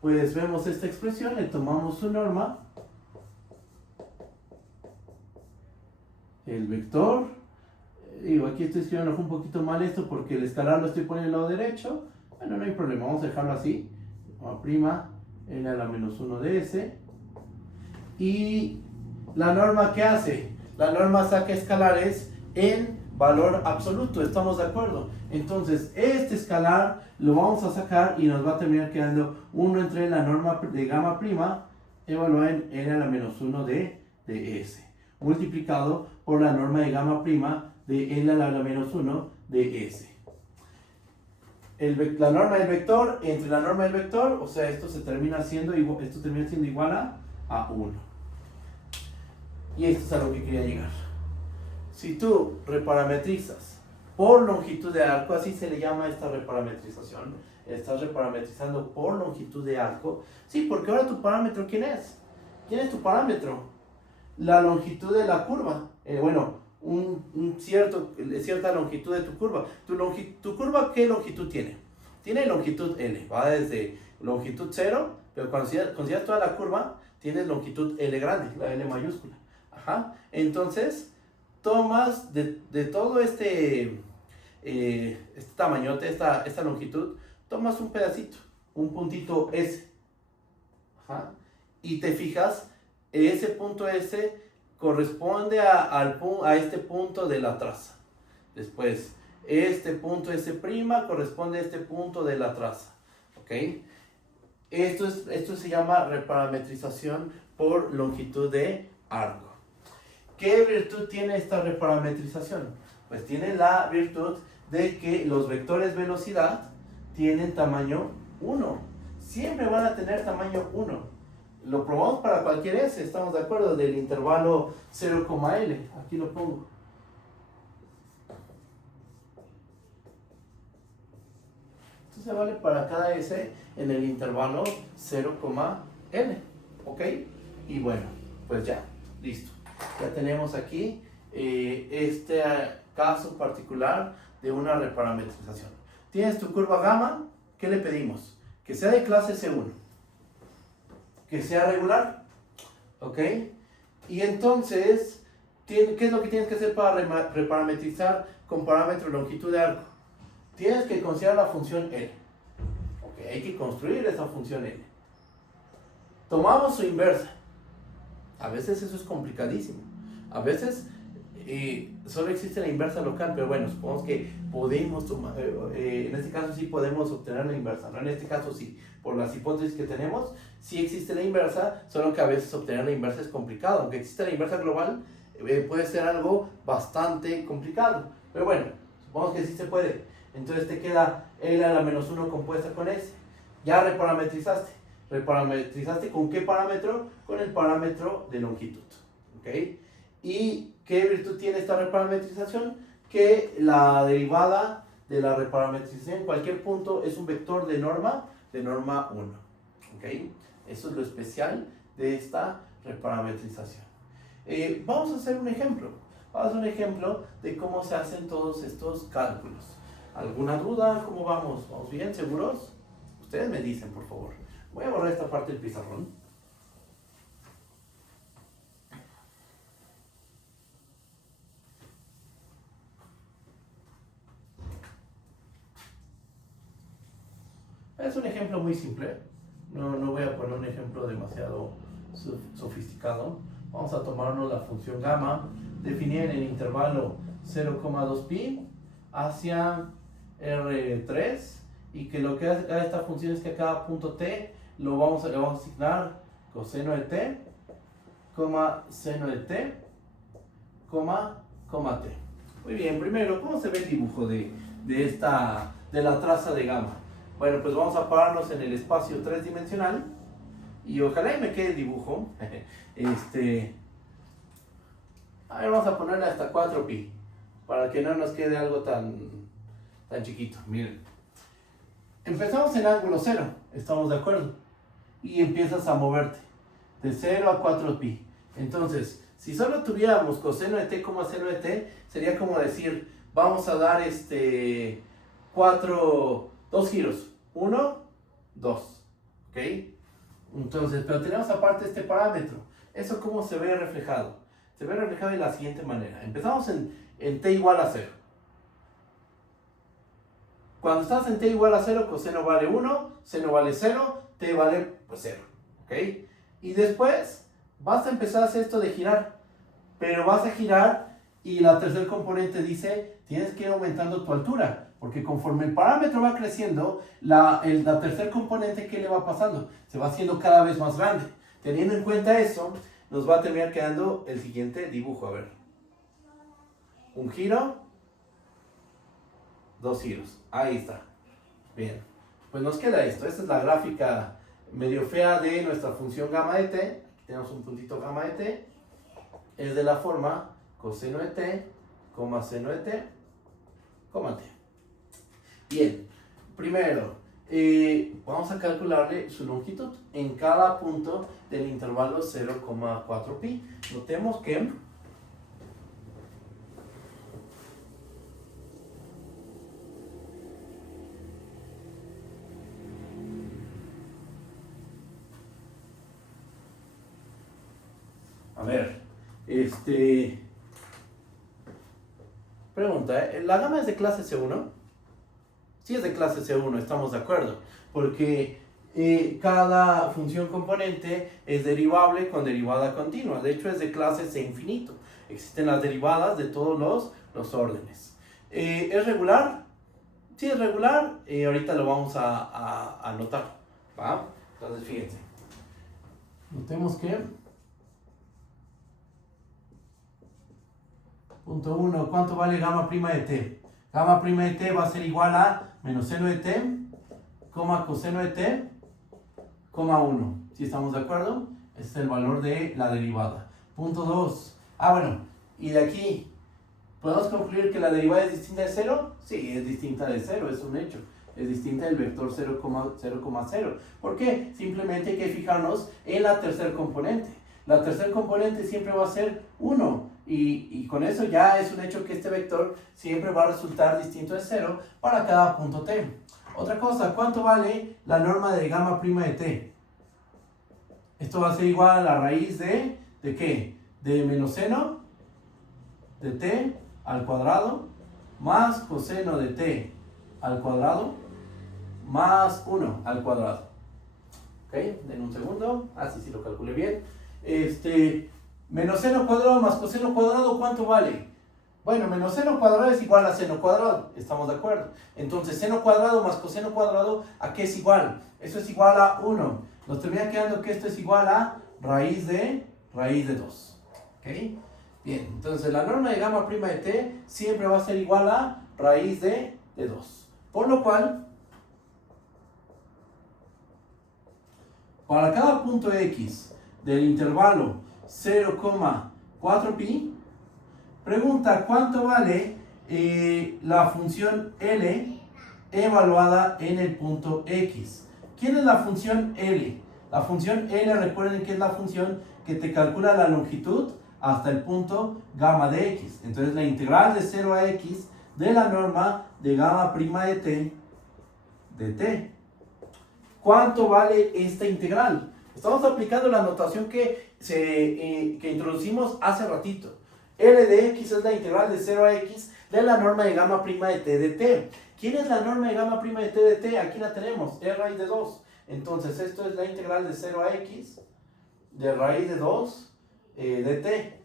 pues vemos esta expresión, le tomamos su norma, el vector, digo, aquí estoy escribiendo un poquito mal esto porque el escalar lo estoy poniendo al lado derecho. Bueno, no hay problema, vamos a dejarlo así, gamma prima L a la menos 1 de S. Y la norma, ¿qué hace? La norma saca escalares en valor absoluto, ¿estamos de acuerdo? Entonces, este escalar lo vamos a sacar y nos va a terminar quedando 1 entre la norma de gamma prima evaluada en L a la menos 1 de S, multiplicado por la norma de gamma prima de L a la menos 1 de S. La norma del vector entre la norma del vector, o sea, esto termina siendo igual a 1. Y esto es a lo que quería llegar. Si tú reparametrizas por longitud de arco, así se le llama esta reparametrización, estás reparametrizando por longitud de arco. Sí, porque ahora tu parámetro, ¿quién es? ¿Quién es tu parámetro? La longitud de la curva. Cierta longitud de tu curva. ¿Tu curva qué longitud tiene? Tiene longitud L, va desde longitud 0, pero cuando consideras toda la curva, tienes longitud L grande, la L mayúscula. Ajá. Entonces, tomas de todo este tamañote, esta longitud, tomas un pedacito, un puntito S. Ajá. Y te fijas, ese punto S corresponde a este punto de la traza. Después, este punto S' corresponde a este punto de la traza. ¿Ok? Esto se llama reparametrización por longitud de arco. ¿Qué virtud tiene esta reparametrización? Pues tiene la virtud de que los vectores velocidad tienen tamaño 1. Siempre van a tener tamaño 1. Lo probamos para cualquier S, estamos de acuerdo, del intervalo 0,L. Aquí lo pongo. Entonces vale para cada S en el intervalo 0,L. ¿Ok? Y bueno, pues ya, listo. Ya tenemos aquí este caso particular de una reparametrización. Tienes tu curva gamma, ¿qué le pedimos? Que sea de clase C1, que sea regular, ¿ok? Y entonces, ¿qué es lo que tienes que hacer para reparametrizar con parámetro longitud de arco? Tienes que considerar la función L, ¿ok? Hay que construir esa función L. Tomamos su inversa. A veces eso es complicadísimo. A veces solo existe la inversa local, pero bueno, supongamos que podemos tomar, en este caso sí podemos obtener la inversa, ¿no? En este caso sí, por las hipótesis que tenemos, sí existe la inversa, solo que a veces obtener la inversa es complicado. Aunque existe la inversa global, puede ser algo bastante complicado. Pero bueno, supongamos que sí se puede. Entonces te queda L a la menos 1 compuesta con S. Ya reparametrizaste. ¿Reparametrizaste con qué parámetro? Con el parámetro de longitud. ¿Ok? ¿Y qué virtud tiene esta reparametrización? Que la derivada de la reparametrización en cualquier punto es un vector de norma 1. ¿Ok? Eso es lo especial de esta reparametrización. Vamos a hacer un ejemplo. Vamos a hacer un ejemplo de cómo se hacen todos estos cálculos. ¿Alguna duda? ¿Cómo vamos? ¿Vamos bien? ¿Seguros? Ustedes me dicen, por favor. Voy a borrar esta parte del pizarrón. Es un ejemplo muy simple. No voy a poner un ejemplo demasiado sofisticado. Vamos a tomarnos la función gamma, definida en el intervalo 0,2 pi hacia R3, y que lo que hace esta función es que a cada punto t le vamos a asignar coseno de t, seno de t, t. Muy bien, primero, ¿cómo se ve el dibujo de la traza de gamma? Bueno, pues vamos a pararnos en el espacio tridimensional y ojalá y me quede el dibujo. A ver, vamos a ponerle hasta 4pi para que no nos quede algo tan chiquito. Miren, empezamos en ángulo 0, estamos de acuerdo, y empiezas a moverte de 0 a 4pi. Entonces, si solo tuviéramos coseno de t, seno de t, sería como decir, vamos a dar 2 giros, 1, 2, ¿ok? Entonces, pero tenemos aparte este parámetro. ¿Eso cómo se ve reflejado? Se ve reflejado de la siguiente manera. Empezamos en t igual a 0. Cuando estás en t igual a 0, coseno vale 1, seno vale 0, t vale pues 0, ¿ok? Y después vas a empezar a hacer esto de girar, pero vas a girar y la tercer componente dice, tienes que ir aumentando tu altura, porque conforme el parámetro va creciendo, la tercer componente, ¿qué le va pasando? Se va haciendo cada vez más grande. Teniendo en cuenta eso, nos va a terminar quedando el siguiente dibujo. A ver, un giro, 2 giros, ahí está. Bien, pues nos queda esto. Esta es la gráfica medio fea de nuestra función gamma de t. Aquí tenemos un puntito gamma de t. Es de la forma coseno de t, seno de t, t. Bien, primero vamos a calcularle su longitud en cada punto del intervalo 0,4pi. Notemos que a ver, pregunta, ¿la gama es de clase C1? Sí es de clase C1, estamos de acuerdo, porque cada función componente es derivable con derivada continua. De hecho, es de clase C infinito. Existen las derivadas de todos los órdenes. ¿Es regular? Sí, es regular. Ahorita lo vamos a anotar, ¿va? Entonces, fíjense. Notemos que punto 1, ¿cuánto vale gamma prima de t? Gamma prima de t va a ser igual a menos seno de t, coseno de t, 1. ¿Sí estamos de acuerdo? Ese es el valor de la derivada. Punto 2. Bueno, y de aquí, ¿podemos concluir que la derivada es distinta de 0? Sí, es distinta de 0, es un hecho. Es distinta del vector 0,0. ¿Por qué? Simplemente hay que fijarnos en la tercer componente. La tercer componente siempre va a ser 1. Y con eso ya es un hecho que este vector siempre va a resultar distinto de 0 para cada punto t. Otra cosa, ¿cuánto vale la norma de gamma prima de t? Esto va a ser igual a la raíz ¿de qué? De menos seno de t al cuadrado más coseno de t al cuadrado más 1 al cuadrado. ¿Ok? Den un segundo. Sí, lo calculé bien. Menos seno cuadrado más coseno cuadrado, ¿cuánto vale? Bueno, menos seno cuadrado es igual a seno cuadrado. ¿Estamos de acuerdo? Entonces, seno cuadrado más coseno cuadrado, ¿a qué es igual? Eso es igual a 1. Nos termina quedando que esto es igual a raíz de 2. ¿Ok? Bien, entonces la norma de gamma prima de t siempre va a ser igual a raíz de 2. Por lo cual, para cada punto x del intervalo 0,4pi, pregunta cuánto vale la función L evaluada en el punto x. ¿Quién es la función L? La función L, recuerden que es la función que te calcula la longitud hasta el punto gamma de x. Entonces la integral de 0 a x de la norma de gamma prima de t. ¿Cuánto vale esta integral? Estamos aplicando la notación que introducimos hace ratito. L de x es la integral de 0 a x de la norma de gamma prima de t de t. ¿Quién es la norma de gamma prima de t de t? Aquí la tenemos, es raíz de 2. Entonces esto es la integral de 0 a x de raíz de 2 de t.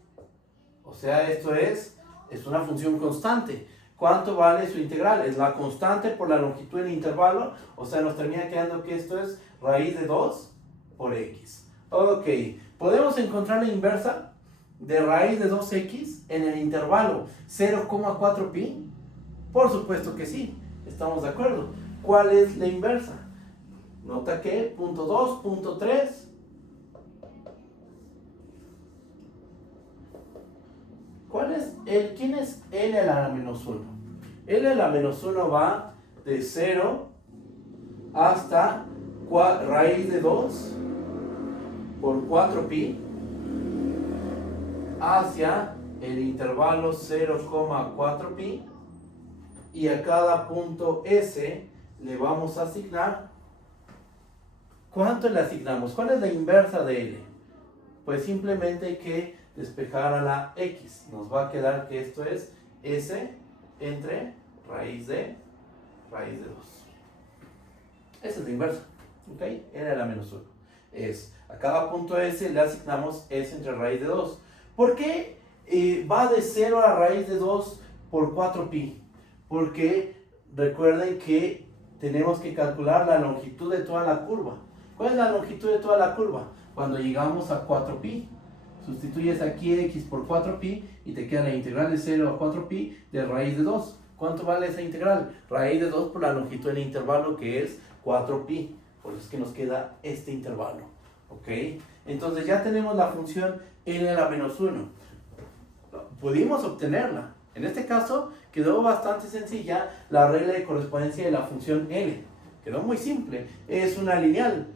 O sea, esto es una función constante. ¿Cuánto vale su integral? Es la constante por la longitud del intervalo. O sea, nos termina quedando que esto es raíz de 2 por x. Ok, ¿podemos encontrar la inversa de raíz de 2x en el intervalo 0,4pi? Por supuesto que sí, estamos de acuerdo. ¿Cuál es la inversa? Nota que punto 2, punto 3. ¿Quién es L a la menos 1? L a la menos 1 va de 0 hasta raíz de 2 por 4pi hacia el intervalo 0,4pi, y a cada punto S le vamos a asignar. ¿Cuánto le asignamos? ¿Cuál es la inversa de L? Pues simplemente hay que despejar a la x. Nos va a quedar que esto es S entre raíz de 2. Esa es la inversa. ¿Ok? L a la menos 1. A cada punto S le asignamos S entre raíz de 2. ¿Por qué va de 0 a raíz de 2 por 4pi? Porque recuerden que tenemos que calcular la longitud de toda la curva. ¿Cuál es la longitud de toda la curva? Cuando llegamos a 4pi, sustituyes aquí x por 4pi y te queda la integral de 0 a 4pi de raíz de 2. ¿Cuánto vale esa integral? Raíz de 2 por la longitud del intervalo, que es 4pi. Por eso es que nos queda este intervalo. ¿Ok? Entonces ya tenemos la función L a la menos 1. Pudimos obtenerla. En este caso quedó bastante sencilla la regla de correspondencia de la función L. Quedó muy simple. Es una lineal.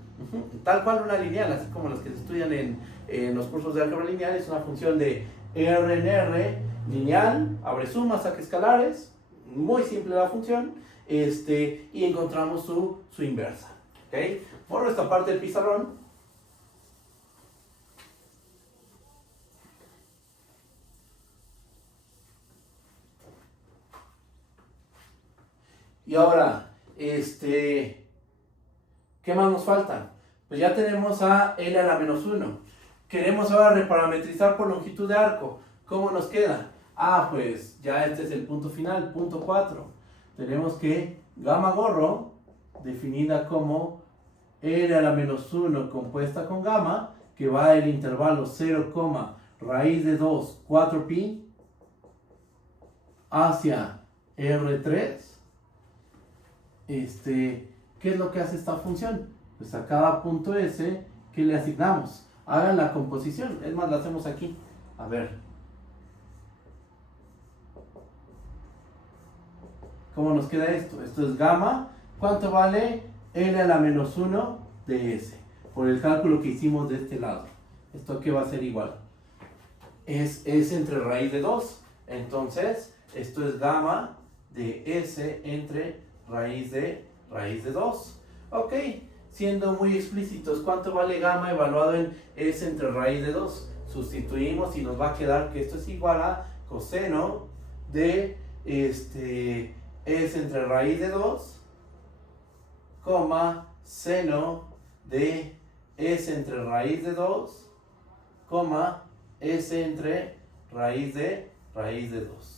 Tal cual una lineal, así como las que se estudian en los cursos de álgebra lineal. Es una función de R en R, lineal, abre sumas, saca escalares. Muy simple la función. Y encontramos su inversa. ¿Okay? Borro esta parte del pizarrón. Y ahora, ¿qué más nos falta? Pues ya tenemos a L a la menos 1. Queremos ahora reparametrizar por longitud de arco. ¿Cómo nos queda? Pues ya este es el punto final, punto 4. Tenemos que gamma gorro, definida como L a la menos 1 compuesta con gamma, que va del intervalo 0, raíz de 2, 4pi, hacia R3, ¿qué es lo que hace esta función? Pues a cada punto S que le asignamos. Hagan la composición. Es más, la hacemos aquí. A ver. ¿Cómo nos queda esto? Esto es gamma. ¿Cuánto vale L a la menos 1 de S? Por el cálculo que hicimos de este lado. ¿Esto qué va a ser igual? Es S entre raíz de 2. Entonces, esto es gamma de S entre raíz de 2. Ok, siendo muy explícitos, ¿cuánto vale gamma evaluado en S entre raíz de 2? Sustituimos y nos va a quedar que esto es igual a coseno de S entre raíz de 2, seno de S entre raíz de 2, S entre raíz de 2.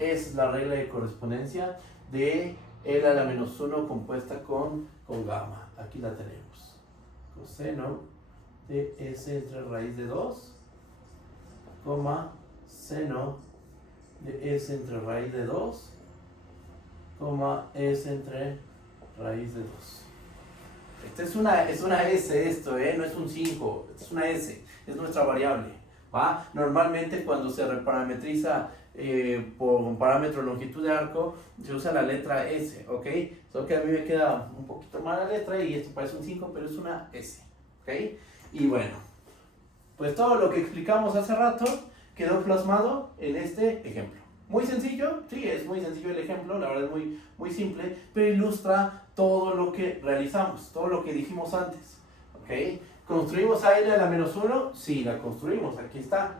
Es la regla de correspondencia de L a la menos 1 compuesta con gamma. Aquí la tenemos. Coseno de S entre raíz de 2, seno de S entre raíz de 2, S entre raíz de 2. Esta es una S esto, no es un 5, es una S, es nuestra variable. ¿Va? Normalmente cuando se reparametriza por un parámetro longitud de arco, se usa la letra S, ¿ok? Solo que a mí me queda un poquito más la letra y esto parece un 5, pero es una S, ¿ok? Y bueno, pues todo lo que explicamos hace rato quedó plasmado en este ejemplo. Muy sencillo, sí, es muy sencillo el ejemplo, la verdad es muy, muy simple, pero ilustra todo lo que realizamos, todo lo que dijimos antes, ¿ok? ¿Construimos a L a la menos 1? Sí, la construimos, aquí está.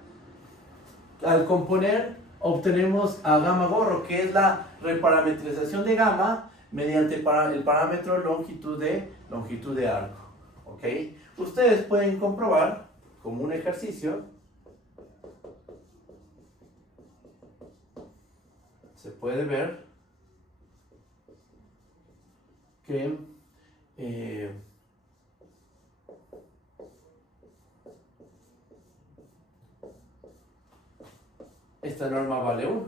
Al componer, obtenemos a gamma gorro, que es la reparametrización de gamma mediante el parámetro longitud de arco, ¿ok? Ustedes pueden comprobar, como un ejercicio, se puede ver que esta norma vale 1.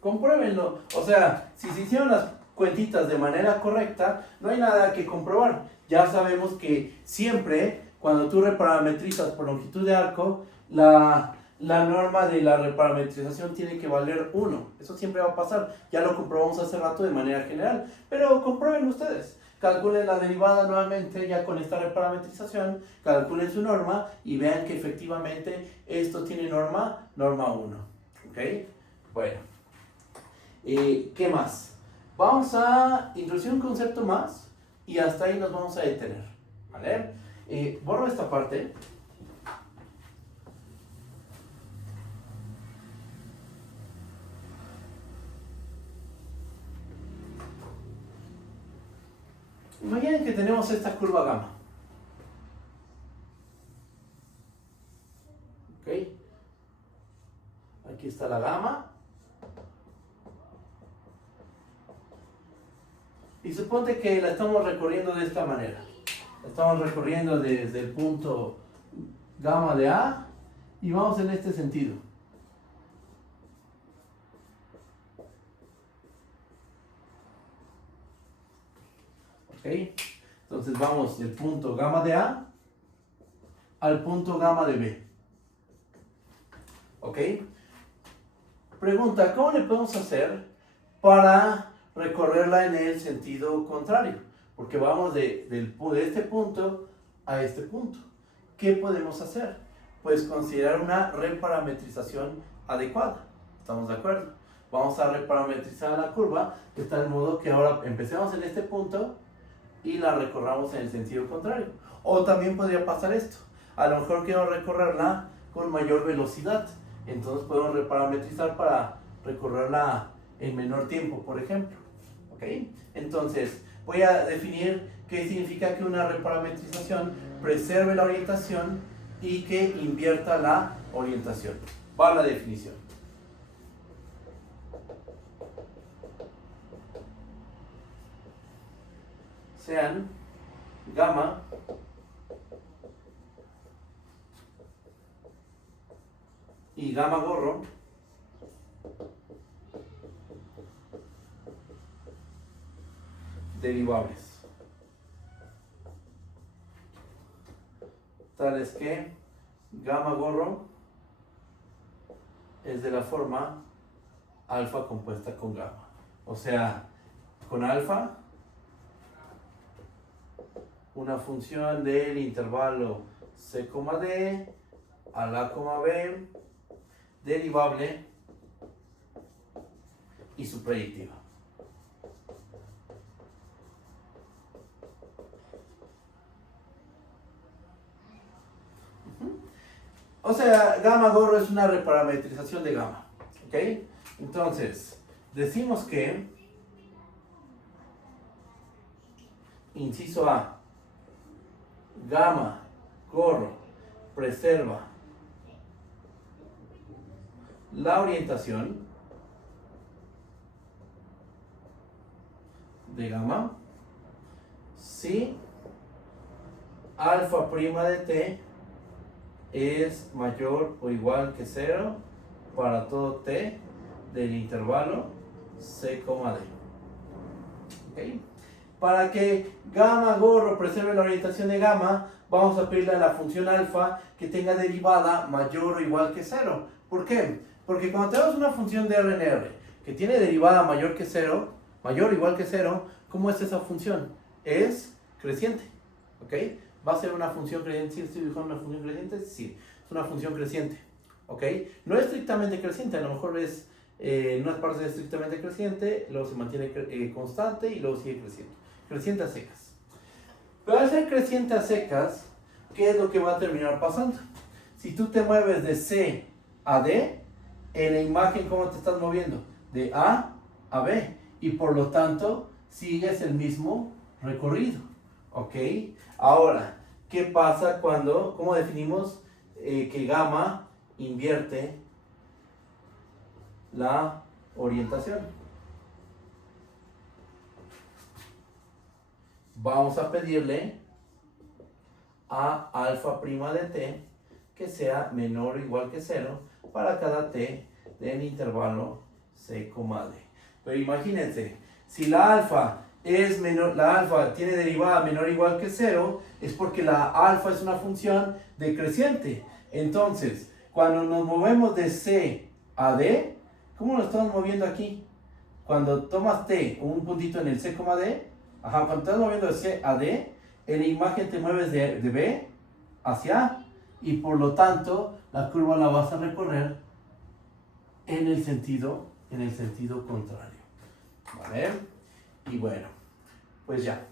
Compruébenlo. O sea, si se hicieron las cuentitas de manera correcta, no hay nada que comprobar. Ya sabemos que siempre, cuando tú reparametrizas por longitud de arco, la norma de la reparametrización tiene que valer 1. Eso siempre va a pasar. Ya lo comprobamos hace rato de manera general. Pero comprueben ustedes. Calculen la derivada nuevamente ya con esta reparametrización. Calculen su norma y vean que efectivamente esto tiene norma 1. ¿Ok? Bueno. ¿Qué más? Vamos a introducir un concepto más y hasta ahí nos vamos a detener. ¿Vale? Borro esta parte. Imaginen que tenemos esta curva gamma. ¿Ok? Aquí está la gamma. Y suponte que la estamos recorriendo de esta manera. La estamos recorriendo desde el punto gamma de A y vamos en este sentido. ¿Ok? Entonces vamos del punto gamma de A al punto gamma de B. ¿Ok? Pregunta, ¿cómo le podemos hacer para recorrerla en el sentido contrario? Porque vamos de este punto a este punto. ¿Qué podemos hacer? Pues considerar una reparametrización adecuada. ¿Estamos de acuerdo? Vamos a reparametrizar la curva de tal modo que ahora empecemos en este punto y la recorramos en el sentido contrario. O también podría pasar esto. A lo mejor quiero recorrerla con mayor velocidad. Entonces podemos reparametrizar para recorrerla en menor tiempo, por ejemplo. ¿Ok? Entonces voy a definir qué significa que una reparametrización preserve la orientación y que invierta la orientación. Va la definición. Sean gamma y gamma gorro derivables, tales que gamma gorro es de la forma alfa compuesta con gamma. O sea, con alfa, una función del intervalo c, d a la, b, derivable y su proyectiva. O sea, gamma gorro es una reparametrización de gamma. ¿Ok? Entonces, decimos que, inciso A, gamma gorro preserva la orientación de gamma si alfa prima de t es mayor o igual que 0 para todo t del intervalo c, d. ¿Okay? Para que gamma gorro preserve la orientación de gamma, vamos a pedirle a la función alfa que tenga derivada mayor o igual que 0. ¿Por qué? Porque cuando tenemos una función de R en R que tiene derivada mayor que 0, mayor o igual que 0, ¿cómo es esa función? Es creciente. ¿Ok? ¿Va a ser una función creciente? ¿Sí estoy dibujando una función creciente? Sí, es una función creciente. ¿Ok? No es estrictamente creciente, a lo mejor es en unas partes estrictamente creciente, luego se mantiene constante y luego sigue creciendo. Creciente a secas. Pero al ser creciente a secas, ¿qué es lo que va a terminar pasando? Si tú te mueves de C a D, en la imagen, ¿cómo te estás moviendo? De A a B. Y por lo tanto, sigues el mismo recorrido. ¿Ok? Ahora, ¿qué pasa cuando, cómo definimos que gamma invierte la orientación? Vamos a pedirle a alfa prima de t que sea menor o igual que 0 para cada t del intervalo c, d. Pero imagínense, si la alfa es menor, la alfa tiene derivada menor o igual que 0, es porque la alfa es una función decreciente. Entonces, cuando nos movemos de c a d, ¿cómo nos estamos moviendo aquí? Cuando tomas t, un puntito en el c, d, cuando estás moviendo de C a D, en la imagen te mueves de B hacia A, y por lo tanto la curva la vas a recorrer en el sentido contrario. ¿Vale? Y bueno, pues ya,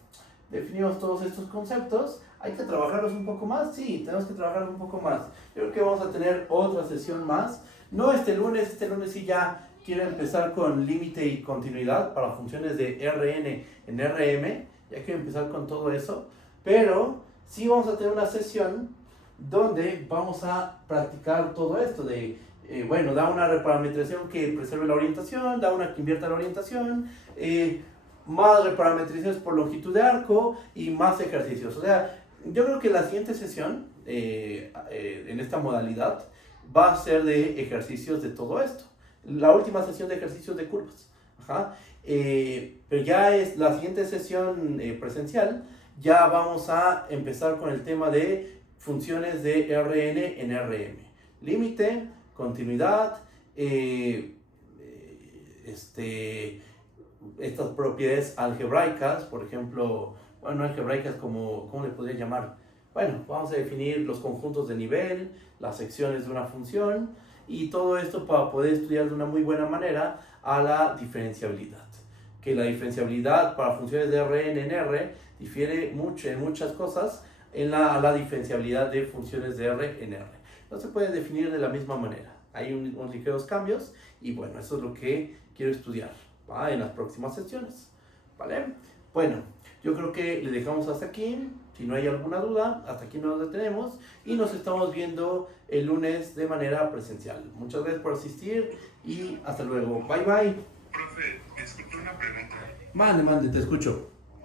definimos todos estos conceptos. ¿Hay que trabajarlos un poco más? Sí, tenemos que trabajarlos un poco más. Yo creo que vamos a tener otra sesión más. No este lunes sí ya quiero empezar con límite y continuidad para funciones de Rn en Rm. Ya quiero empezar con todo eso. Pero sí vamos a tener una sesión donde vamos a practicar todo esto de, da una reparametrización que preserve la orientación, da una que invierta la orientación, más reparametrizaciones por longitud de arco y más ejercicios. O sea, yo creo que la siguiente sesión en esta modalidad va a ser de ejercicios de todo esto. La última sesión de ejercicios de curvas. Pero ya es la siguiente sesión presencial. Ya vamos a empezar con el tema de funciones de Rn en Rm. Límite, continuidad, estas propiedades algebraicas, por ejemplo, no algebraicas, ¿cómo le podría llamar? Bueno, vamos a definir los conjuntos de nivel, las secciones de una función y todo esto para poder estudiar de una muy buena manera a la diferenciabilidad. Que la diferenciabilidad para funciones de Rn en R difiere mucho en muchas cosas a la diferenciabilidad de funciones de R en R. No se puede definir de la misma manera. Hay unos ligeros cambios y bueno, eso es lo que quiero estudiar en las próximas sesiones. ¿Vale? Bueno, yo creo que le dejamos hasta aquí. Si no hay alguna duda, hasta aquí nos detenemos y nos estamos viendo el lunes de manera presencial. Muchas gracias por asistir y hasta luego. Bye bye. Profe, disculpe una pregunta. Mande, te escucho.